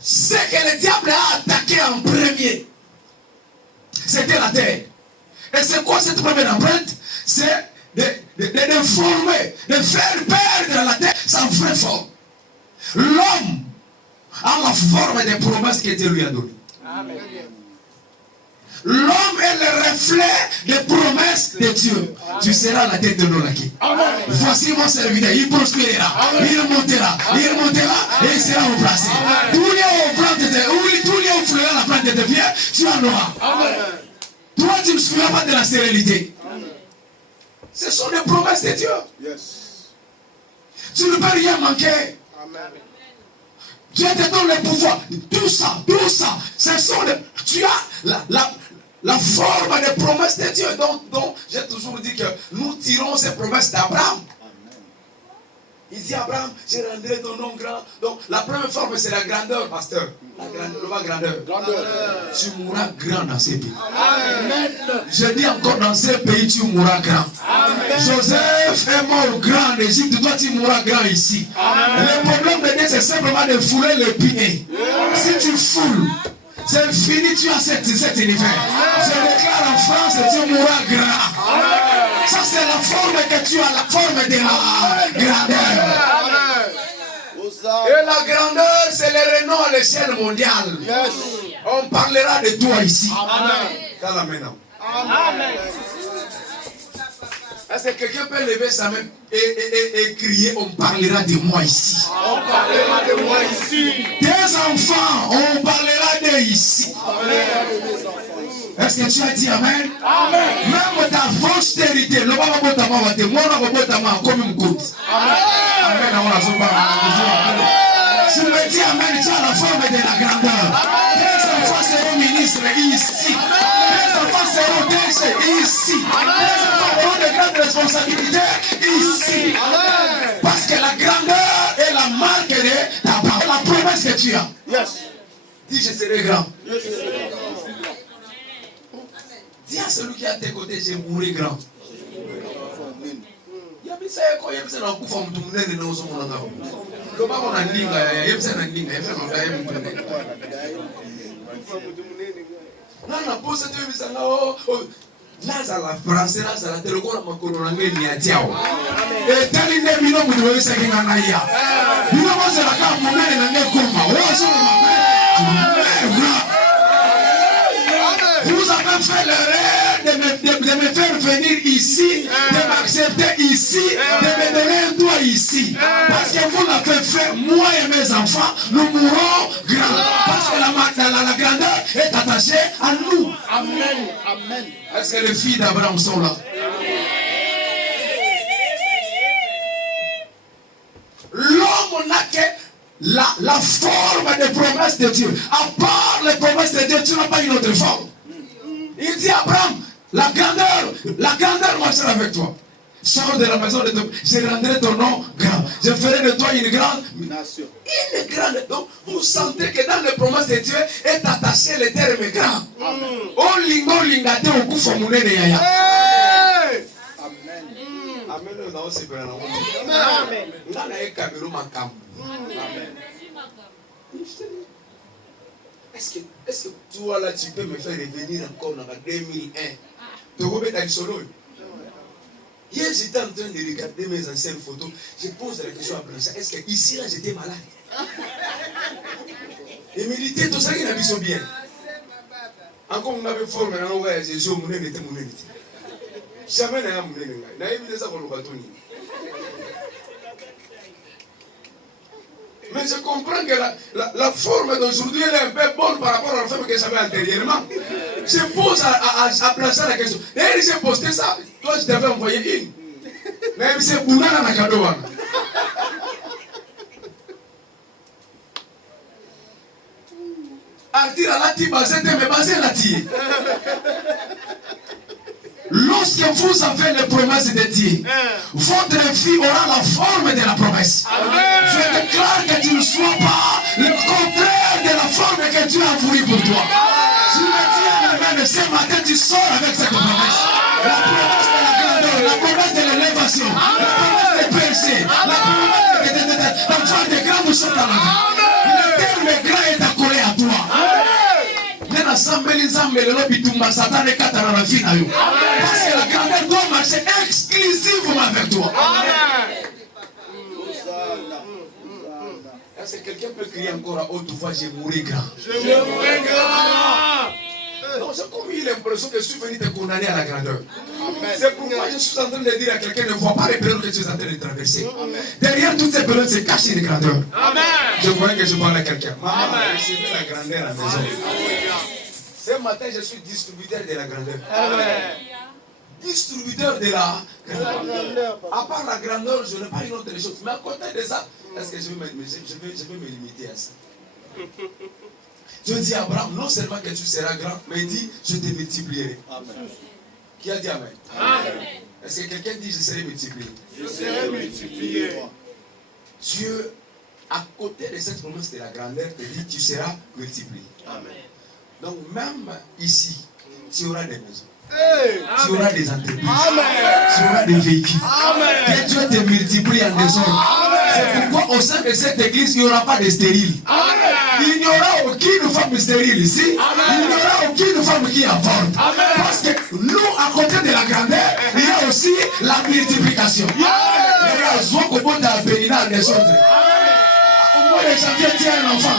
Ce que le diable a attaqué en premier, c'était la terre. Et c'est quoi cette première empreinte? C'est de former, de faire perdre la terre sa vraie forme. L'homme a la forme des promesses que Dieu lui a données. Amen. L'homme est le reflet des promesses de Dieu. Tu seras la tête de l'Olaki. Voici mon serviteur, il prospérera, il montera et il sera remplacé. Tous les où fleurit la plante de tes pieds, tu en auras. Toi, tu ne souviens pas de la stérilité. Ce sont des promesses de Dieu. Tu ne peux rien manquer. Dieu te donne le pouvoir. Tout ça, ce sont des... Tu as la forme des promesses de Dieu. Donc j'ai toujours dit que nous tirons ces promesses d'Abraham. Il dit Abraham, je rendrai ton nom grand. Donc la première forme c'est la grandeur, pasteur. La grandeur. Tu mourras grand dans ces pays. Amen. Je dis encore dans ces pays, tu mourras grand. Amen. Joseph est mort grand en Égypte, toi tu mourras grand ici. Amen. Le problème de Dieu c'est simplement de fouler le pied. Si tu foules, c'est fini, tu as cet univers. Je déclare en France, tu mourras grand. Amen. Ça c'est la forme que tu as, la forme de la grandeur. Amen. Et la grandeur, c'est le renom à l'échelle mondiale. Yes. On parlera de toi ici. Amen. Amen. Est-ce que quelqu'un peut lever sa main et crier, on parlera de moi ici. On parlera de moi ici. Tes enfants, on parlera d'eux ici. Est-ce que tu as dit Amen? Amen. Même ta postérité, le baba botama wate, mona botama comme une goutte. Amen. Si tu me dis Amen, tu as la forme de la grandeur. Tes enfants seront ministres ici. Tes enfants seront DG ici. Tes enfants auront de grandes responsabilités ici. Parce que la grandeur est la marque de ta parole, la promesse que tu as. Yes. Dis je serai grand. Dis à celui qui est à tes côtés, je mourrai grand. Nazala français nazala telekona makolo nange ni atiao etali ne bino mudu wesa kinga na ya bino bozela ka munene nange kuma woso vous avez fait l'erreur de me faire venir ici, de m'accepter ici, de me donner un doigt ici. Parce que vous l'avez fait, moi et mes enfants, nous mourrons grands. Parce que la grandeur est attachée à nous. Amen. Amen. Est-ce que les filles d'Abraham sont là? L'homme n'a que la forme des promesses de Dieu. À part les promesses de Dieu, tu n'as pas une autre forme. Il dit Abraham, la grandeur marchera avec toi. Sors de la maison de ton... Je rendrai ton nom grand. Je ferai de toi une grande nation. Une grande. Donc, vous sentez que dans les promesses de Dieu est attaché le terme grand. Oh lingo lingate au coup formulé de yaya. Amen. Amen. Amen. Est-ce que toi là tu peux me faire revenir encore dans 2001? Tu remets à solo. Hier j'étais en train de regarder mes anciennes photos. Je pose la question à Blanchard. Est-ce que ici là j'étais malade? Et méditer tout ça qui n'a pas bien. Encore on avait formé un voyage. Je mon nez était mon nez. Jamais n'a mon nez. N'a évité ça pour le bâton. Mais je comprends que la forme d'aujourd'hui elle est un peu bonne par rapport à la forme que j'avais antérieurement. Je pose à placer la question. Et j'ai posté ça. Toi, je t'avais envoyé une. Mais c'est Bounana Nakadoa. Artira la tiba, c'était me baser la tie. Lorsque vous avez les promesses de Dieu, votre fille aura la forme de la promesse. Amen. Je déclare que tu ne sois pas le contraire de la forme que Dieu a voulu pour toi. Tu me dis Amen, ce matin tu sors avec cette promesse. La promesse de la grandeur, la promesse de l'élévation, la promesse des péchés, la promesse de grandes choses dans la vie. Le terme grand est accolé à toi. Parce que la grandeur doit marcher exclusivement avec toi. Est-ce que quelqu'un peut crier encore à haute voix, je mourrai grand? Je mourrai grand. Non, c'est comme il l'impression que je suis venu te condamner à la grandeur. C'est pourquoi je suis en train de dire à quelqu'un, ne vois pas les périodes que tu es en train de traverser. Derrière toutes ces périodes se cache une grandeur. Je croyais que je parlais à quelqu'un. Maman, j'ai vu la grandeur à la maison. Ce matin, je suis distributeur de la grandeur. Distributeur de la grandeur. À part la grandeur, je n'ai pas une autre chose. Mais à côté de ça, est-ce que je vais me limiter à ça? Dieu dit à Abraham, non seulement que tu seras grand, mais il dit, je te multiplierai. Amen. Qui a dit Amen? Amen. Est-ce que quelqu'un dit, je serai multiplié? Je serai multiplié. Dieu, à côté de cette promesse de la grandeur, te dit, tu seras multiplié. Amen. Donc même ici, tu auras des maisons. Tu auras des entreprises. Amen. Tu auras des véhicules. Amen. Que Dieu te multiplie en désordre. C'est pourquoi au sein de cette église, il n'y aura pas de stériles. Il n'y aura aucune femme stérile ici. Amen. Il n'y aura aucune femme qui avorte. Parce que nous, à côté de la grandeur, il y a aussi la multiplication. Il y a besoin qu'on monte à Bénina en désordre. Au mois de janvier, tiens un enfant.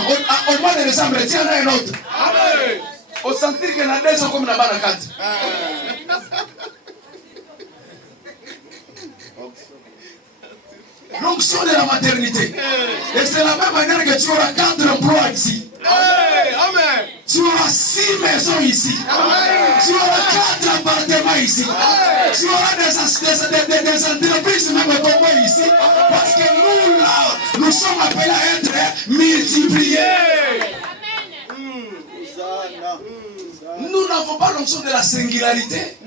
Au mois de décembre, tiens un autre. Amen. Au sentir que la maison comme la barakate. L'onction de la maternité. Et c'est la même manière que tu auras 4 emplois ici. Amen. Tu auras 6 maisons ici. Amen. Tu auras 4 appartements ici. Amen. Tu auras des entreprises même comme moi ici. Parce que nous là, nous sommes appelés à être multipliés. Nous n'avons pas l'onction de la singularité,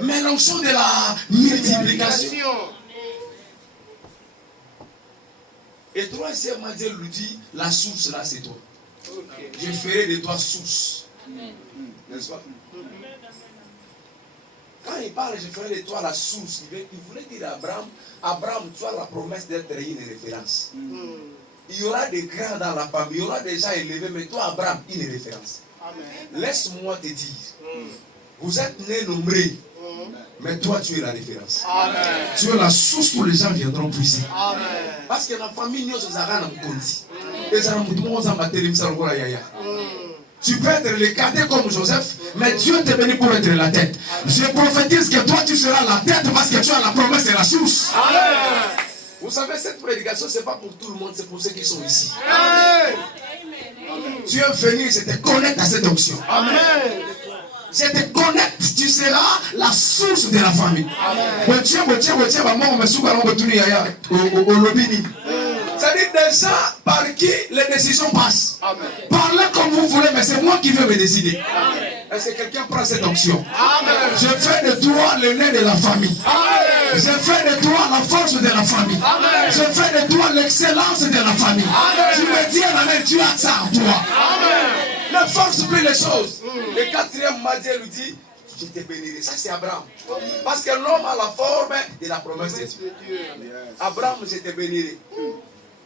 mais l'onction de la multiplication. Et troisièmement, Dieu lui dit, la source là c'est toi. Je ferai de toi source. N'est-ce pas? Quand il parle, je ferai de toi la source, il voulait dire à Abraham, Abraham, tu as la promesse d'être une référence. Il y aura des grands dans la famille, il y aura des gens élevés, mais toi Abraham, une référence. Laisse-moi te dire, vous êtes nés nombreux, mais toi tu es la référence. Amen. Tu es la source où les gens viendront puiser. Amen. Parce que la famille nous a tu peux être le cadet comme Joseph, mais Dieu t'est venu pour être la tête. Je prophétise que toi tu seras la tête parce que tu as la promesse et la source. Amen. Vous savez, cette prédication, ce n'est pas pour tout le monde, c'est pour ceux qui sont ici. Amen. Tu es venu, je te connecte à cette onction. Amen. Je te connecte, tu seras la source de la famille. C'est-à-dire des gens par qui les décisions passent. Amen. Parlez comme vous voulez, mais c'est moi qui vais me décider. Est-ce que quelqu'un prend cette option? Amen. Je fais de toi l'aîné de la famille. Amen. Je fais de toi la force de la famille. Amen. Je fais de toi l'excellence de la famille. Amen. Tu me dis, Amen, tu as ça en toi. Amen. La force prie les choses. Le quatrième Dieu lui dit, je te bénirai. Ça c'est Abraham. Parce que l'homme a la forme de la promesse de Dieu. Abraham, je te bénirai.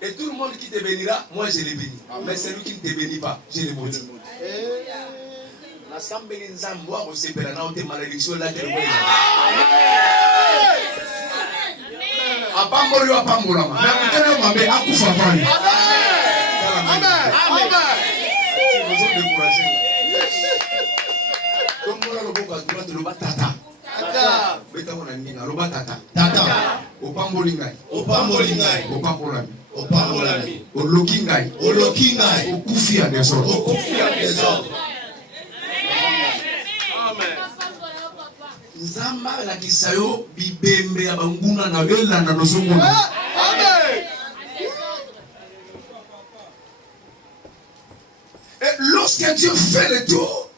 Et tout le monde qui te bénira, moi je les bénis. Mais celui qui ne te bénit pas, je les maudis. Olokingai, okufi à désordre. Nzamba la kisayo bibembe ya banguna na bela na nozongona. Amen. Et lorsque Dieu fait le tour,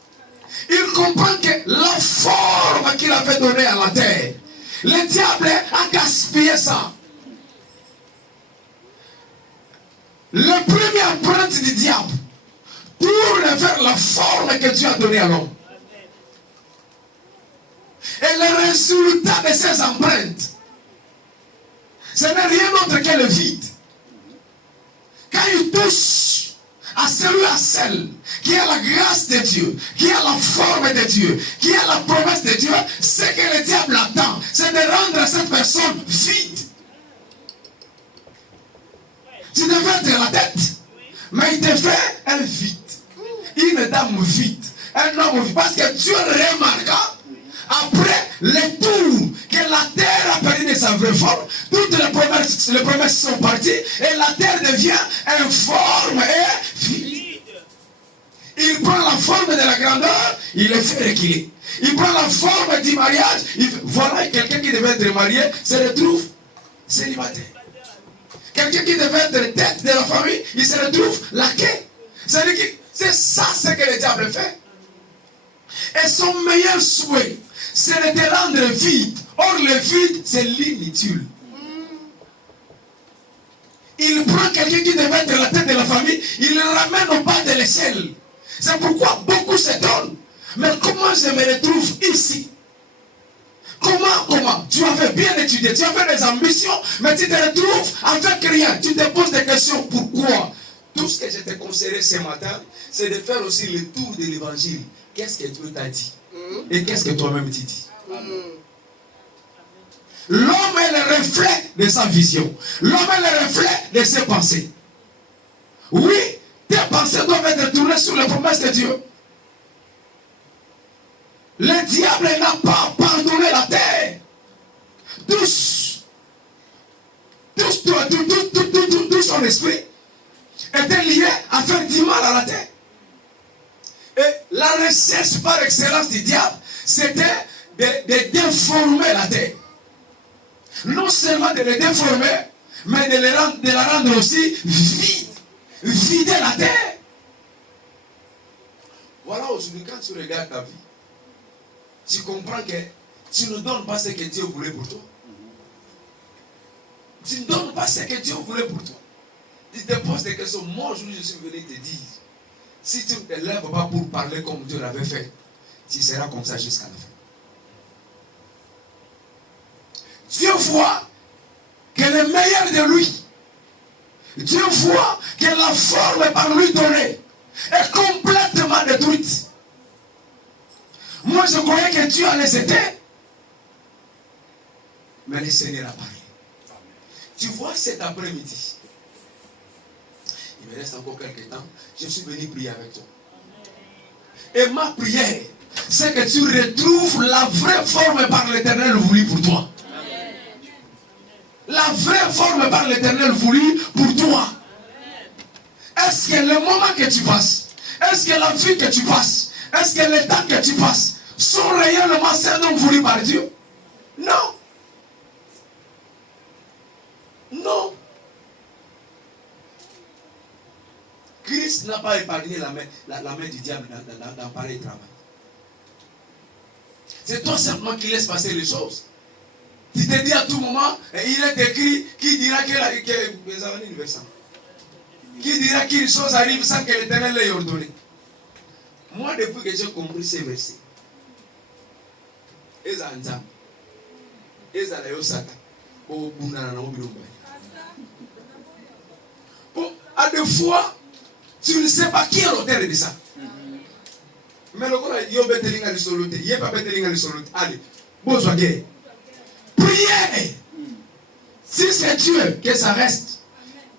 il comprend que la forme qu'il avait donnée à la terre, le diable a gaspillé ça. La première empreinte du diable pour refaire la forme que Dieu a donnée à l'homme. Et le résultat de ces empreintes, ce n'est rien d'autre que le vide. Quand il touche à celui à celle qui a la grâce de Dieu, qui a la forme de Dieu, qui a la promesse de Dieu, ce que le diable attend, c'est de rendre cette personne vide. Tu devais être la tête, mais il te fait un vide, une dame vide, un homme, parce que Dieu remarqua, après les tours que la terre a perdu de sa vraie forme, toutes les promesses sont parties et la terre devient informe et vide. Il prend la forme de la grandeur, il le fait reculer. Il prend la forme du mariage, voilà quelqu'un qui devait être marié se retrouve célibataire. Quelqu'un qui devait être tête de la famille, il se retrouve laquais. C'est ça ce que le diable fait. Et son meilleur souhait, c'est de te rendre vide. Or, le vide, c'est l'inutile. Il prend quelqu'un qui devait être la tête de la famille, il le ramène au bas de l'échelle. C'est pourquoi beaucoup s'étonnent. Mais comment je me retrouve ici? Comment? Tu avais bien étudié, tu avais des ambitions, mais tu te retrouves avec rien. Tu te poses des questions. Pourquoi? Tout ce que je t'ai conseillé ce matin, c'est de faire aussi le tour de l'évangile. Qu'est-ce que Dieu t'a dit? Et qu'est-ce que toi-même tu dis? L'homme est le reflet de sa vision. L'homme est le reflet de ses pensées. Oui, tes pensées doivent être tournées sur les promesses de Dieu. Le diable n'a pas pardonné la terre. Tout son esprit était lié à faire du mal à la terre. Et la recherche par excellence du diable, c'était de déformer la terre. Non seulement de les déformer, mais de la rendre aussi vide. Vider la terre. Voilà, aujourd'hui, quand tu regardes ta vie, tu comprends que tu ne donnes pas ce que Dieu voulait pour toi. Tu ne donnes pas ce que Dieu voulait pour toi. Tu te poses des questions. Moi, aujourd'hui, je suis venu te dire, si tu ne te lèves pas pour parler comme Dieu l'avait fait, tu seras comme ça jusqu'à la fin. Dieu voit que le meilleur de lui, Dieu voit que la forme par lui donnée est complètement détruite. Moi, je croyais que Dieu allait s'éteindre. Mais le Seigneur a parlé. Tu vois, cet après-midi, il me reste encore quelques temps, je suis venu prier avec toi. Et ma prière, c'est que tu retrouves la vraie forme par l'Éternel voulu pour toi. La vraie forme par l'Éternel voulu pour toi. Est-ce que le moment que tu passes, est-ce que la vie que tu passes, est-ce que le temps que tu passes sont réellement ceux voulus par Dieu? Non. Non. Christ n'a pas épargné la main du diable dans pareil travail. C'est toi simplement qui laisses passer les choses. Tu te dis à tout moment, il est écrit, qui dira qui dira qu'une chose arrive sans que l'Éternel l'ait ordonné. Moi, depuis que j'ai compris ces versets, à deux fois, tu ne sais pas qui est l'auteur de ça. Mais le gars, il n'y a pas de allez, bonjour, guerre. Priez. Si c'est Dieu que ça reste,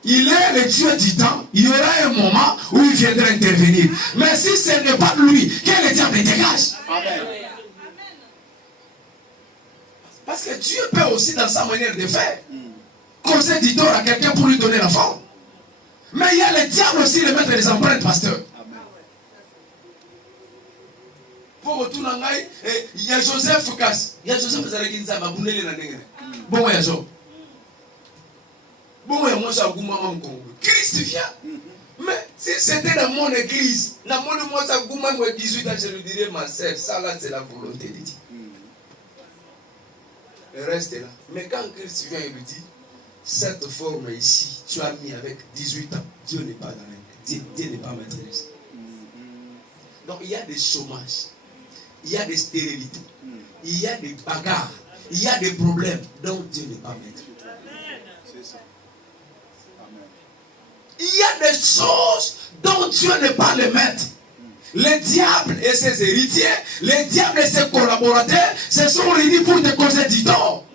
il est le Dieu du temps. Il y aura un moment où il viendra intervenir. Mais si ce n'est pas lui, que le diable dégage. Amen. Parce que Dieu peut aussi, dans sa manière de faire, causer du tort à quelqu'un pour lui donner la forme. Mais il y a le diable aussi, le maître des empreintes, pasteur. Pour retourner en Gaï, il y a Joseph Kass. Il y a Joseph Zaraginza, ma bounelle na nengene. Bon, il y a Job. Bon, il y a moi, ça gouma mon Congo. Christ vient. Mais si c'était dans mon église, dans mon moi, ça gouma moi 18 ans, je lui dirais, ma sœur, ça là, c'est la volonté de Dieu. Reste là. Mais quand Christ vient, il lui dit, cette forme ici, tu as mis avec 18 ans. Dieu n'est pas dans elle. Dieu n'est pas maîtresse. Donc il y a des chômages. Il y a des stérilités. Il y a des bagarres. Il y a des problèmes dont Dieu n'est pas maître. C'est ça. Amen. Il y a des choses dont Dieu n'est pas le maître. Le diable et ses héritiers, le diable et ses collaborateurs se sont réunis pour te causer du tort.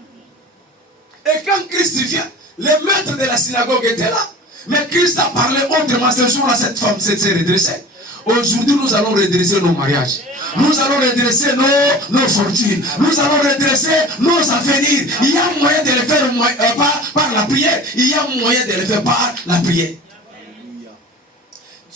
Et quand Christ vient, le maître de la synagogue était là. Mais Christ a parlé autrement ce jour-là, cette femme s'est redressée. Aujourd'hui, nous allons redresser nos mariages. Nous allons redresser nos fortunes. Nous allons redresser nos avenirs. Il y a moyen de le faire par la prière. Il y a moyen de le faire par la prière.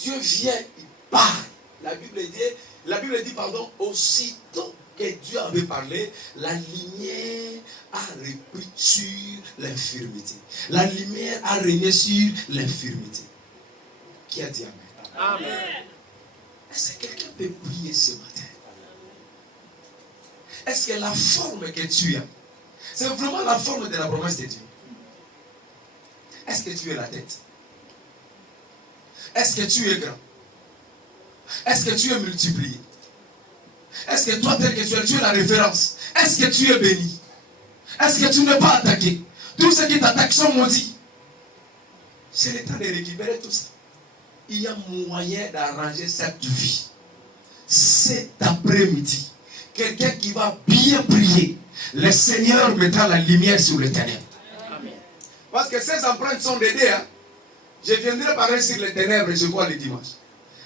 Dieu vient, il parle. La Bible dit, aussitôt que Dieu avait parlé, la lumière a repris sur l'infirmité. La lumière a régné sur l'infirmité. Qui a dit Amen? Amen. Est-ce que quelqu'un peut prier ce matin? Est-ce que la forme que tu as, c'est vraiment la forme de la promesse de Dieu? Est-ce que tu es la tête? Est-ce que tu es grand? Est-ce que tu es multiplié? Est-ce que toi, tel que tu es la référence? Est-ce que tu es béni? Est-ce que tu n'es pas attaqué? Tous ceux qui t'attaquent sont maudits. C'est le temps de récupérer tout ça. Il y a moyen d'arranger cette vie. Cet après-midi, quelqu'un qui va bien prier, le Seigneur mettra la lumière sur les ténèbres. Amen. Parce que ces empreintes sont des dés. Je viendrai parler sur les ténèbres, je crois, le dimanche.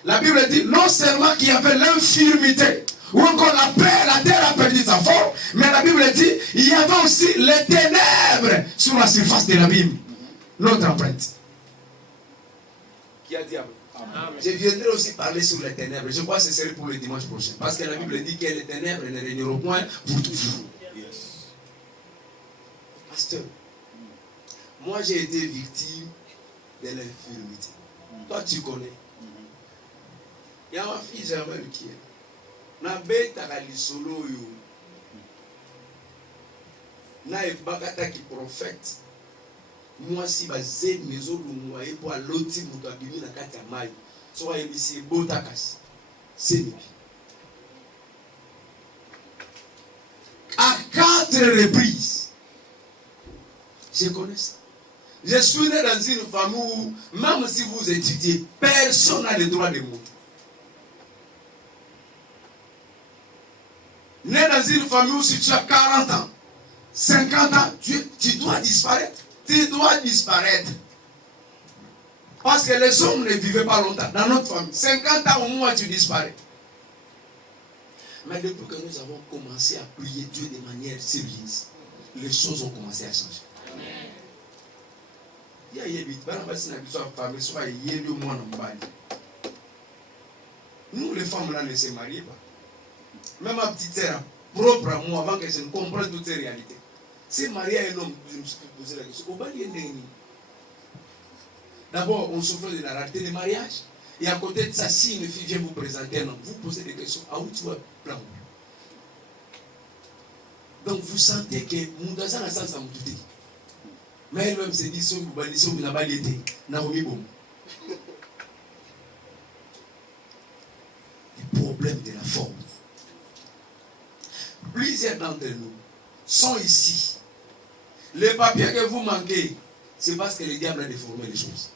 La Bible dit, non seulement qu'il y avait l'infirmité, ou encore la paix, la terre a perdu sa forme, mais la Bible dit, il y avait aussi les ténèbres sur la surface de l'abîme. Notre empreinte. Qui a dit Amen. Amen. Je viendrai aussi parler sur les ténèbres. Je crois que ce serait pour le dimanche prochain. Parce que la Bible dit que les ténèbres ne régneront point pour toujours. Yes. Pasteur, moi j'ai été victime de l'infirmité. Toi tu connais. Il y a ma fille Germaine qui est. Nabeta lisolo yo. Na ebakata qui prophète. Moi si bazen mezo lumwa e pour loti muto abimi na kati ya mai. So wa ebisi botakas. C'est bien. À 4 reprises. Je connais ça. Je suis né dans une famille où, même si vous étudiez, personne n'a le droit de mourir. Né dans une famille où si tu as 40 ans, 50 ans, tu dois disparaître. Tu dois disparaître. Parce que les hommes ne vivaient pas longtemps. Dans notre famille, 50 ans au moins tu disparais. Mais depuis que nous avons commencé à prier Dieu de manière sérieuse, les choses ont commencé à changer. Nous les femmes là ne se marient pas. Même ma petite sœur, propre à moi, avant que je ne comprenne toutes ces réalités. C'est marié à un homme, je me suis posé la question. D'abord, on souffre de la rareté des mariages. Et à côté de ça, si une fille vient vous présenter un homme, vous posez des questions. Ah où tu vas prendre? Donc vous sentez que Moudazan a sens à Moudouté. Mais elle-même se dit, si vous n'avez pas été, Naomi Boum. Les problèmes de la forme. Plusieurs d'entre nous sont ici. Les papiers que vous manquez, c'est parce que le diable a déformé les choses.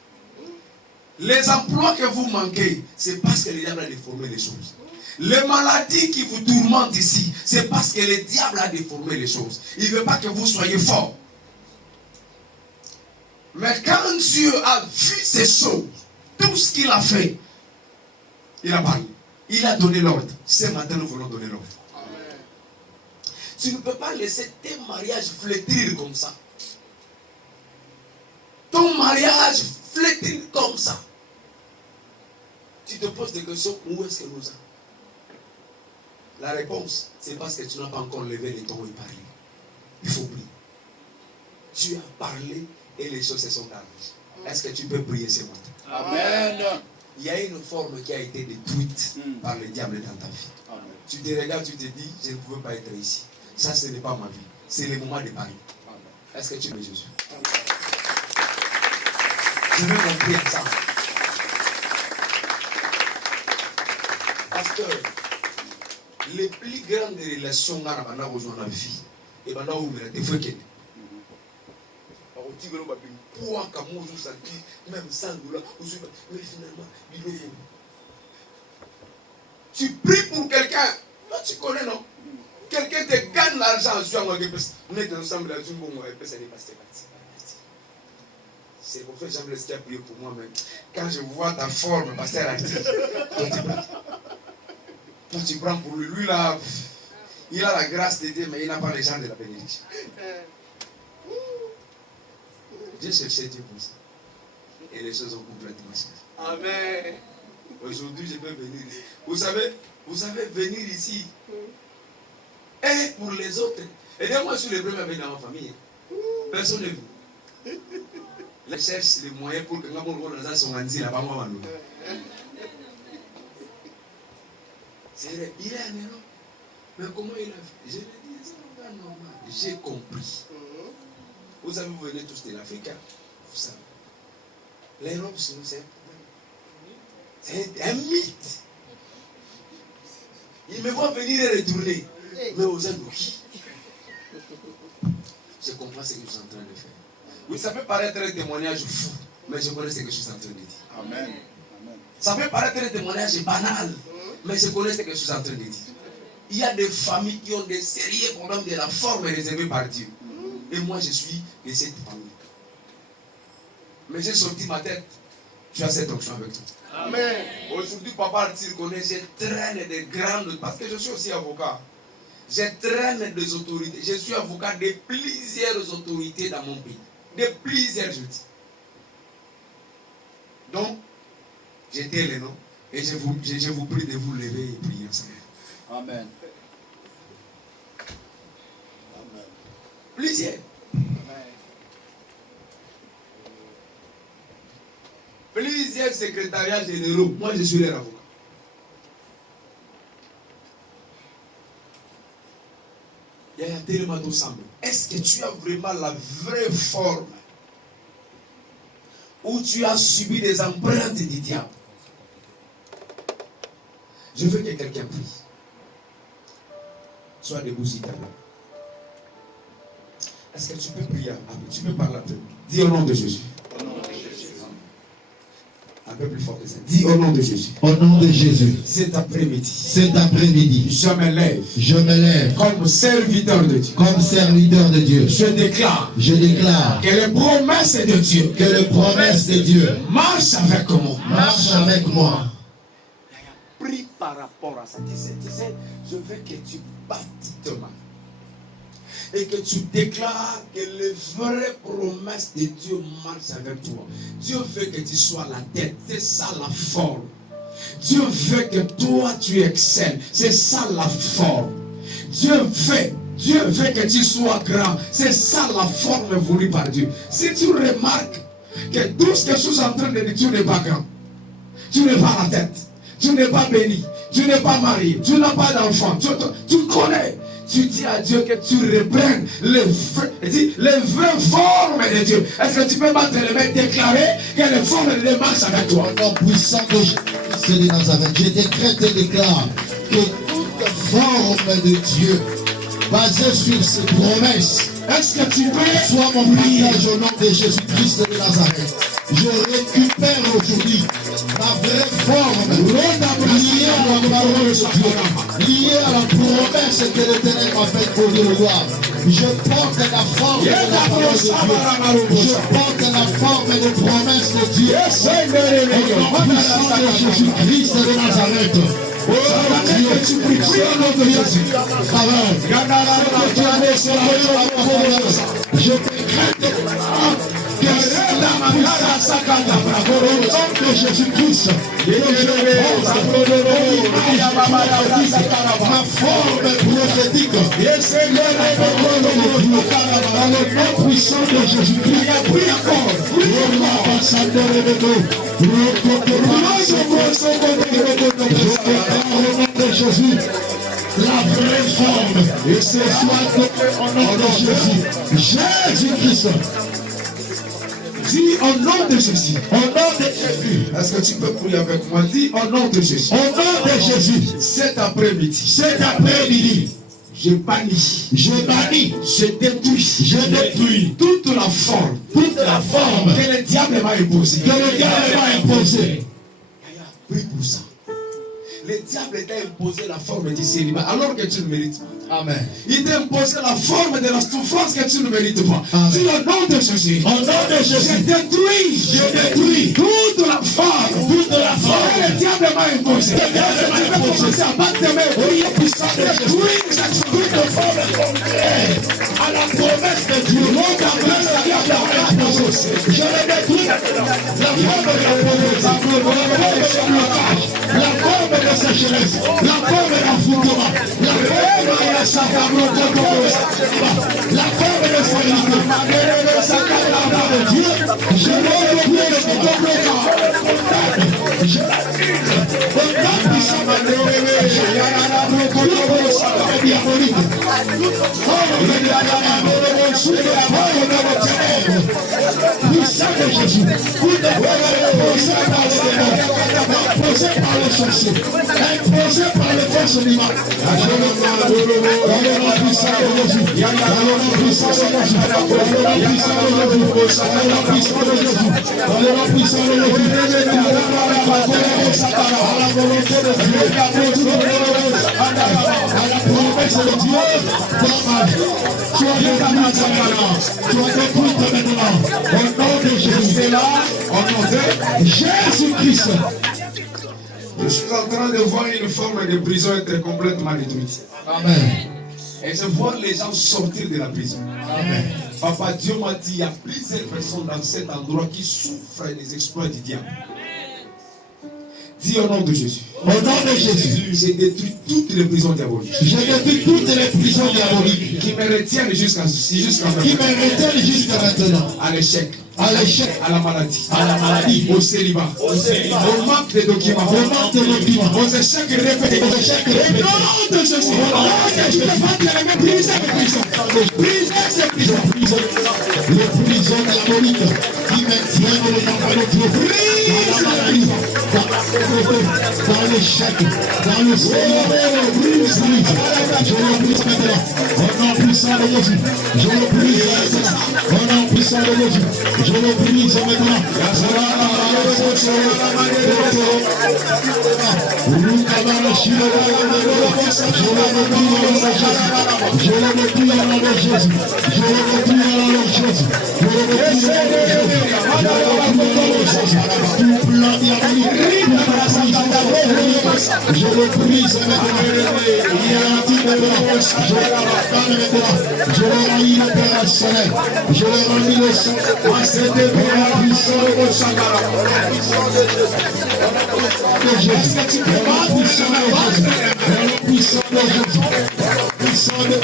Les emplois que vous manquez, c'est parce que le diable a déformé les choses. Les maladies qui vous tourmentent ici, c'est parce que le diable a déformé les choses. Il ne veut pas que vous soyez forts. Mais quand Dieu a vu ces choses, tout ce qu'il a fait, il a parlé. Il a donné l'ordre. Ce matin, nous voulons donner l'ordre. Tu ne peux pas laisser tes mariages flétrir comme ça. Ton mariage flétrir comme ça. Tu te poses des questions, où est-ce que nous sommes? La réponse, c'est parce que tu n'as pas encore levé les tons et parlé. Il faut prier. Tu as parlé et les choses se sont arrangées. Est-ce que tu peux prier ce matin? Amen. Il y a une forme qui a été détruite par le diable dans ta vie. Amen. Tu te regardes, tu te dis, je ne pouvais pas être ici. Ça, ce n'est pas ma vie. C'est le moment de parler. Est-ce que tu veux Jésus? Amen. Je vais montrer ensemble. Pasteur, les plus grandes relations qu'on a besoin dans la vie, et bien là où il y a des fois qu'il même sans douleur, mais finalement, tu pries pour quelqu'un, là tu connais, non? Quelqu'un te gagne l'argent, c'est mon frère Jean-Blaise qui a prié pour moi, mais quand je vois ta forme, pasteur a dit, toi tu prends pour lui. Lui là, il a la grâce de Dieu, mais il n'a pas les gens de la bénédiction. J'ai cherché Dieu pour ça. Et les choses ont complètement changé. Amen. Aujourd'hui, je peux venir ici. Vous savez, venir ici. Et pour les autres. Et moi, je suis le premier à venir dans ma famille. Personne n'est venu. Je cherche les moyens pour que nous ayons son anzi là-bas. Il est un héros. Mais comment il a fait? Je lui ai dit, c'est pas normal. J'ai compris. Vous savez, vous venez tous de l'Afrique. Vous savez. L'Europe, c'est un problème. C'est un mythe. Il me voit venir et retourner. Mais aux Anouki. Je comprends ce que je suis en train de faire. Oui, ça peut paraître un témoignage fou, mais je connais ce que je suis en train de dire. Amen. Ça peut paraître un témoignage banal, mais je connais ce que je suis en train de dire. Il y a des familles qui ont des sérieux problèmes de la forme réservée par Dieu. Et moi, je suis de cette famille. Mais j'ai sorti ma tête. Tu as cette onction avec toi. Amen. Aujourd'hui, papa, tu connais, je traîne des grandes, parce que je suis aussi avocat. Je traîne des autorités. Je suis avocat de plusieurs autorités dans mon pays. De plusieurs, je dis. Donc, j'étais les noms. Et je vous prie de vous lever et prier ensemble. Amen. Plusieurs. Plusieurs secrétariats généraux. Moi, je suis leur avocat. Il y a tellement d'ensemble. Est-ce que tu as vraiment la vraie forme où tu as subi des empreintes du diable? Je veux que quelqu'un prie. Sois debout s'il te plaît. Est-ce que tu peux prier? Tu peux parler un peu. Dis au nom de Jésus. Un peu plus fort que ça. Dis au nom de Jésus. Au nom de Jésus. Cet après-midi. Cet après-midi. Je me lève. Je me lève. Comme serviteur de Dieu. Comme serviteur de Dieu. Je déclare. Je déclare. Que les promesses de Dieu. Que les promesses de Dieu. Marchent avec moi. Marchent avec moi. Prie par rapport à ça. Tu sais, je veux que tu battes ta main. Et que tu déclares que les vraies promesses de Dieu marchent avec toi. Dieu veut que tu sois la tête. C'est ça la forme. Dieu veut que toi tu excelles. C'est ça la forme. Dieu veut que tu sois grand. C'est ça la forme voulue par Dieu. Si tu remarques que tout ce que je suis en train de dire, tu n'es pas grand. Tu n'es pas la tête. Tu n'es pas béni. Tu n'es pas marié. Tu n'as pas d'enfant. Tu connais. Tu dis à Dieu que tu reprennes les vraies formes de Dieu. Est-ce que tu peux battre les mains et déclarer que les formes de Dieu marchent avec toi? Au nom puissant de Jésus de Nazareth, je décrète et déclare que toute forme de Dieu basée sur ses promesses, est-ce que tu peux soit mon partage au nom de Jésus-Christ de Nazareth. Je récupère aujourd'hui ma vraie forme liée à la parole de Dieu, liée à la promesse que l'Éternel m'a faite pour le voir. Je porte la forme de la parole de Dieu. Je porte la forme et les promesses de Dieu. Au nom puissant de Jésus-Christ de Nazareth. Oh Dieu, tu pries au nom de Jésus. Je décrète que Jésus-Christ, ma forme prophétique, dans le nom puissant de Jésus-Christ, de Jésus, la vraie forme, et ce soit au nom de Jésus, Jésus-Christ. Dis au nom de Jésus. Au nom de Jésus. Est-ce que tu peux prier avec moi? Dis au nom de Jésus. Au nom de Jésus. Cet après-midi. Cet après-midi. Je bannis. Je bannis. Je détruis. Je détruis. Toute la forme. Toute la forme. Que le diable m'a imposée. Que le diable m'a imposée. Prie pour ça. le diable t'a imposé la forme du célibat alors que tu ne mérites pas. Amen. Il t'a imposé la forme de la souffrance que tu ne mérites pas. Amen. Dis le nom de Jésus. Au nom de Jésus, Je détruis toute la forme que le diable m'a imposée. Tu vas commencer à battre tes mains. Priez pour ça. Détruis cette forme contraire à la promesse de Dieu. Je le détruis. La forme de la pauvreté, la forme de sécheresse, la forme d'enfouissement, la forme de la stérilité, de Dieu, je le puissant de Jésus, imposé par le démon, imposé par le sorcier, imposé par le force du mal. Dans le nom puissant de Jésus, dans le nom puissant de Jésus, dans le nom puissant de Jésus, dans le nom puissant de Jésus, dans le nom puissant de Jésus, à la volonté de Dieu, à la promesse de Dieu, tu as détruite maintenant, au nom de Jésus, c'est là, au nom de Jésus-Christ. Je suis en train de voir une forme de prison être complètement détruite. Amen. Et je vois les gens sortir de la prison. Amen. Papa, Dieu m'a dit, il y a plusieurs personnes dans cet endroit qui souffrent des exploits du diable. Dis au nom de Jésus. Au nom de Jésus, J'ai détruit toutes les prisons diaboliques. je détruis toutes les prisons diaboliques Qui me retiennent jusqu'à qui me retiennent jusqu'à maintenant. à l'échec, À l'échec, à la maladie, à la maladie, au célibat, au manque de documents, au manque de documents, aux échecs répétés. aux échecs répétés. Au nom de Jésus, je te parle de la brise ces prisons. Brise ces prisons. Les prisons diaboliques qui maintiennent les enfants de Dieu dans la maladie, dans la pauvreté, dans l'échec, dans le célibat. Brise. Je le brise maintenant. Au nom puissant de Jésus. Je le brise maintenant. Au nom puissant de Jésus. Je le brise maintenant. Je le déplie au nom de Jésus. Je le déplie au nom de Jésus. Je le déplie au nom de Jésus. Tout plan diabolique, je le brise maintenant. Je le abandonne maintenant. Je le rends opérationnel. Je le rends le sang. La puissance de Jésus. La puissance de Jésus. La puissance de Jésus. La puissance de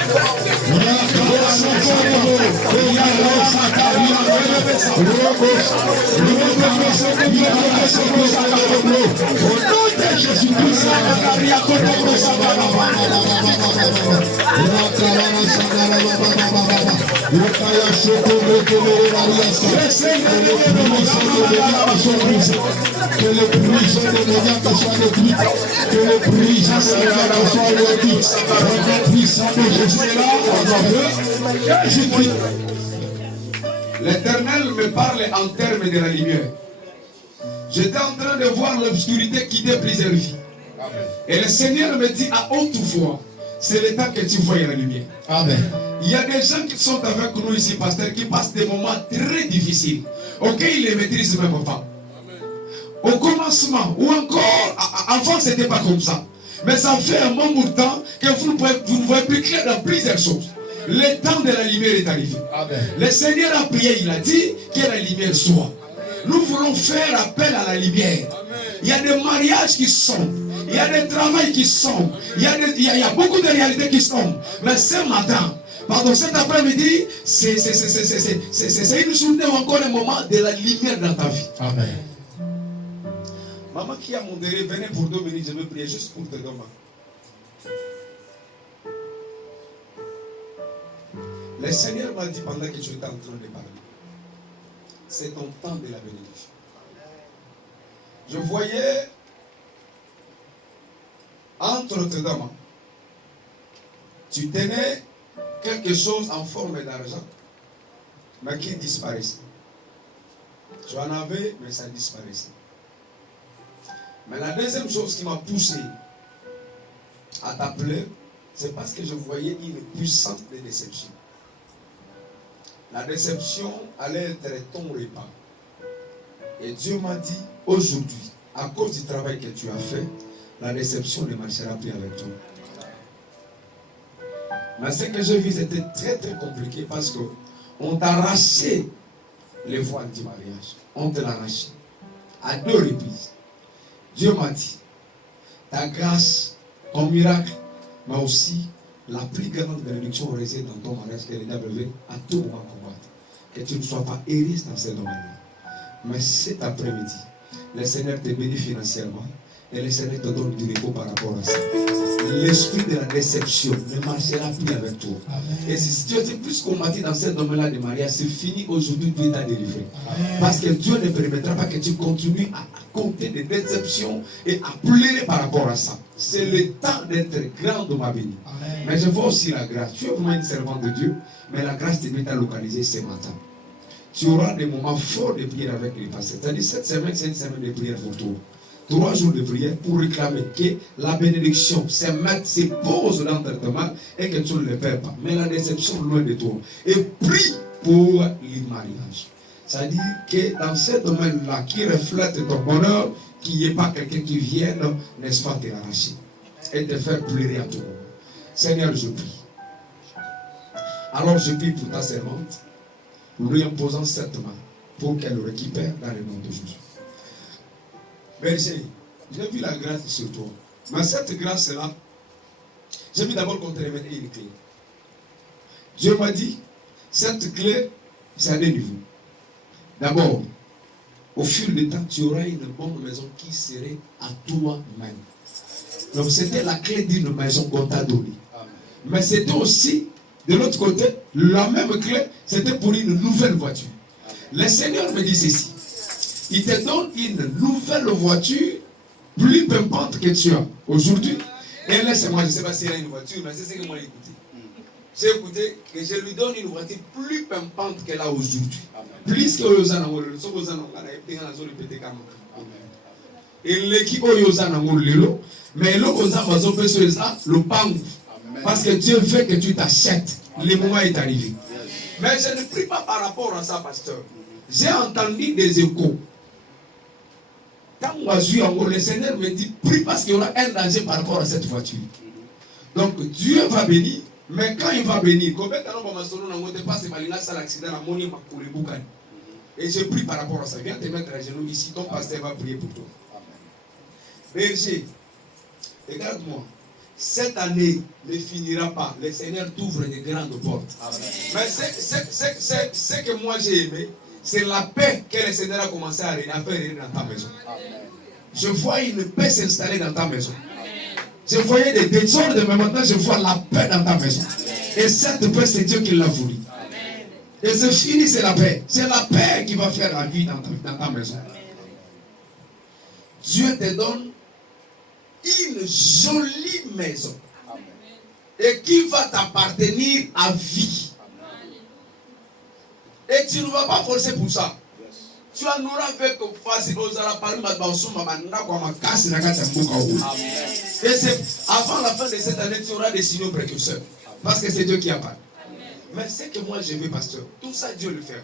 que le prison de Médiac soit détruit, que le prison de Médiac soit détruit, le puissant de Jésus là, Jésus-Christ. L'Éternel me parle en termes de la lumière. J'étais en train de voir l'obscurité quitter plusieurs vies. Et le Seigneur me dit à haute voix, c'est le temps que tu vois la lumière. Amen. Il y a des gens qui sont avec nous ici, pasteur, qui passent des moments très difficiles, auxquels ils ne maîtrisent même pas. Au commencement, ou encore, avant, ce n'était pas comme ça. Mais ça fait un bon bout de temps que vous ne voyez plus clair dans plusieurs choses. Le temps de la lumière est arrivé. Amen. Le Seigneur a prié, il a dit que la lumière soit. Nous voulons faire appel à la lumière. Il y a des mariages qui sont, il y a des travails qui sont, il y a beaucoup de réalités qui sont. Mais ce matin, pardon, cet après-midi, c'est une journée ou encore un moment de la lumière dans ta vie. Amen. Maman qui a modéré, venez pour 2 minutes, je vais prier juste pour te donner. Le Seigneur m'a dit pendant que tu étais en train de parler, c'est ton temps de la bénédiction. Je voyais entre tes deux mains, tu tenais quelque chose en forme d'argent, mais qui disparaissait. Tu en avais, mais ça disparaissait. Mais la deuxième chose qui m'a poussé à t'appeler, c'est parce que je voyais une puissance de déception. La déception allait être ton repas. Et Dieu m'a dit, aujourd'hui, à cause du travail que tu as fait, la déception ne marchera plus avec toi. Mais ce que j'ai vu, c'était très très compliqué parce qu'on t'a arraché les voiles du mariage. On te l'a arraché. À 2 reprises. Dieu m'a dit, ta grâce, ton miracle, mais aussi la plus grande bénédiction réside dans ton mariage que le diable veut à tout moment combattre. Que tu ne sois pas heureuse dans ce domaine-là. Mais cet après-midi, le Seigneur te bénit financièrement et le Seigneur te donne du repos par rapport à ça. L'esprit de la déception ne marchera plus avec toi. Amen. Et si tu es plus combattu dans ce domaine-là de mariage, c'est fini aujourd'hui, Dieu t'a délivré. Parce que Dieu ne permettra pas que tu continues à compter des déceptions et à pleurer par rapport à ça. C'est le temps d'être grand de ma bénie. Mais je vois aussi la grâce. Tu es vraiment une servante de Dieu, mais la grâce te met à localiser ce matin. Tu auras des moments forts de prière avec les pasteurs. C'est-à-dire cette semaine, c'est une semaine de prière pour toi. 3 jours de prière pour réclamer que la bénédiction se pose dans ta main et que tu ne le perds pas. Mais la déception loin de toi. Et prie pour le mariage. C'est-à-dire que dans ce domaine-là, qui reflète ton bonheur, qu'il n'y ait pas quelqu'un qui vienne, n'est-ce pas, te l'arracher et te faire pleurer à tout moment. Seigneur, je prie. Alors je prie pour ta servante, lui imposant cette main pour qu'elle le récupère dans le nom de Jésus. Berger, j'ai vu la grâce sur toi. Mais cette grâce-là, j'ai vu d'abord qu'on te remette une clé. Dieu m'a dit, cette clé, c'est à 2 niveaux. D'abord, au fil du temps, tu auras une bonne maison qui serait à toi-même. Donc c'était la clé d'une maison qu'on t'a donnée. Mais c'était aussi, de l'autre côté, la même clé, c'était pour une nouvelle voiture. Le Seigneur me dit ceci. Il te donne une nouvelle voiture plus pimpante que tu as aujourd'hui. Et laisse-moi, je ne sais pas s'il y a une voiture, mais c'est ce que moi j'ai écouté. J'ai écouté que je lui donne une voiture plus pimpante qu'elle a aujourd'hui. Plus que Oyozana Ngolo. Et l'équipe Oyozana Ngolo, mais le pango. Parce que Dieu veut que tu t'achètes. Le moment est arrivé. Mais je ne prie pas par rapport à ça, pasteur. J'ai entendu des échos. Quand le Seigneur me dit, prie parce qu'il y aura un danger par rapport à cette voiture. Donc Dieu va bénir, mais quand il va bénir, et je prie par rapport à ça. Viens te mettre à genoux ici, ton pasteur va prier pour toi. Berger, regarde-moi. Cette année ne finira pas. Le Seigneur t'ouvre des grandes portes. Amen. Mais ce que moi j'ai aimé, c'est la paix que le Seigneur a commencé à faire dans ta maison. Amen. Je vois une paix s'installer dans ta maison. Amen. Je voyais des désordres, mais maintenant je vois la paix dans ta maison. Amen. Et cette paix, c'est Dieu qui l'a voulu. Amen. Et c'est fini, c'est la paix. C'est la paix qui va faire la vie dans ta maison. Amen. Dieu te donne une jolie maison. Amen. Et qui va t'appartenir à vie. Amen. Et tu ne vas pas forcer pour ça. Yes. Tu en auras fait que facile aux et c'est avant la fin de cette année, tu auras des signaux précurseurs. Parce que c'est Dieu qui a parlé. Mais c'est que moi je veux, pasteur, tout ça Dieu le fait.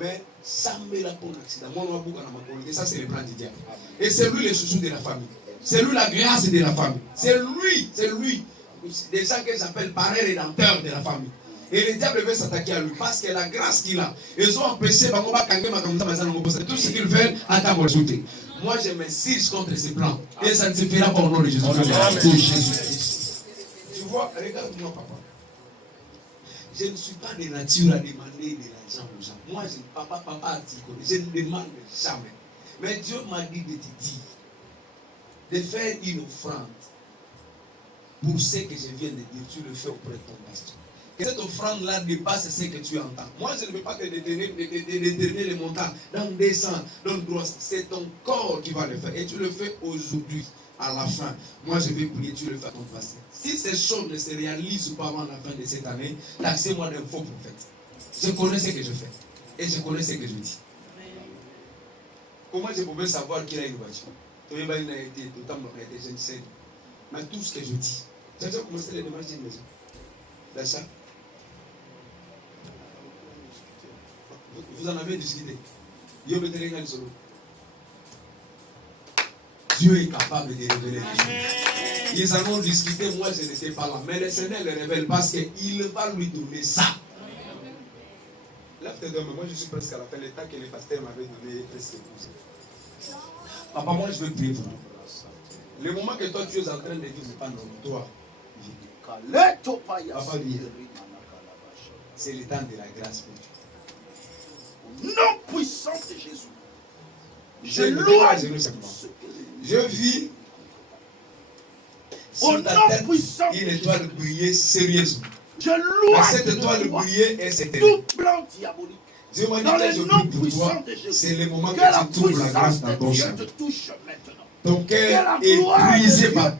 Mais ça me l'a pour l'accident. Ça c'est le plan du diable. Et c'est lui le chouchou de la famille. C'est lui la grâce de la famille. C'est lui. Des gens que j'appelle parrain rédempteur de la famille. Et le diable veut s'attaquer à lui parce que la grâce qu'il a, ils ont empêché tout ce qu'ils veulent à ta majorité. Moi je m'insiste contre ces plans. Et ça ne se fera pas au nom de Jésus. Tu vois, regarde-moi papa. Je ne suis pas de nature à demander de l'argent aux gens. Moi je ne demande jamais. Mais Dieu m'a dit de te dire de faire une offrande pour ce que je viens de dire, tu le fais auprès de ton pasteur. Que cette offrande-là dépasse ce que tu entends. Moi, je ne veux pas te déterminer les montants dans 200, dans 300. C'est ton corps qui va le faire. Et tu le fais aujourd'hui, à la fin. Moi, je vais prier, tu le fais à ton pasteur. Si ces choses ne se réalisent pas avant la fin de cette année, taxez-moi d'un faux prophète. Je connais ce que je fais. Et je connais ce que je dis. Comment je pouvais savoir qu'il a une voiture? dans tout ce que je dis. Tu as déjà commencé les démarches d'une maison d'achat? Vous en avez discuté. Dieu est capable de révéler les choses. Ils en ont discuté, moi je n'étais pas là. Mais le Seigneur le révèle parce qu'il va lui donner ça. Là, peut-être, moi je suis presque à la fin. Le temps que le pasteur m'avait donné presque tout. Papa, moi je veux prier pour toi. Le moment que toi tu es en train de vivre, c'est pas non, toi. Papa, c'est le temps de la grâce pour toi. Nom puissant de Jésus. Je loue. Je vis sur ta tête une étoile briller sérieusement. Je loue. Cette étoile briller et cette tout plan diabolique. Dieu m'a dit Dans que je le nom prie pour puissant toi. de Jésus. C'est le moment Que la que tu trouves la grâce puissance dans de ton Dieu sein. te touche maintenant. Ton Que cœur la est gloire de brisé Dieu par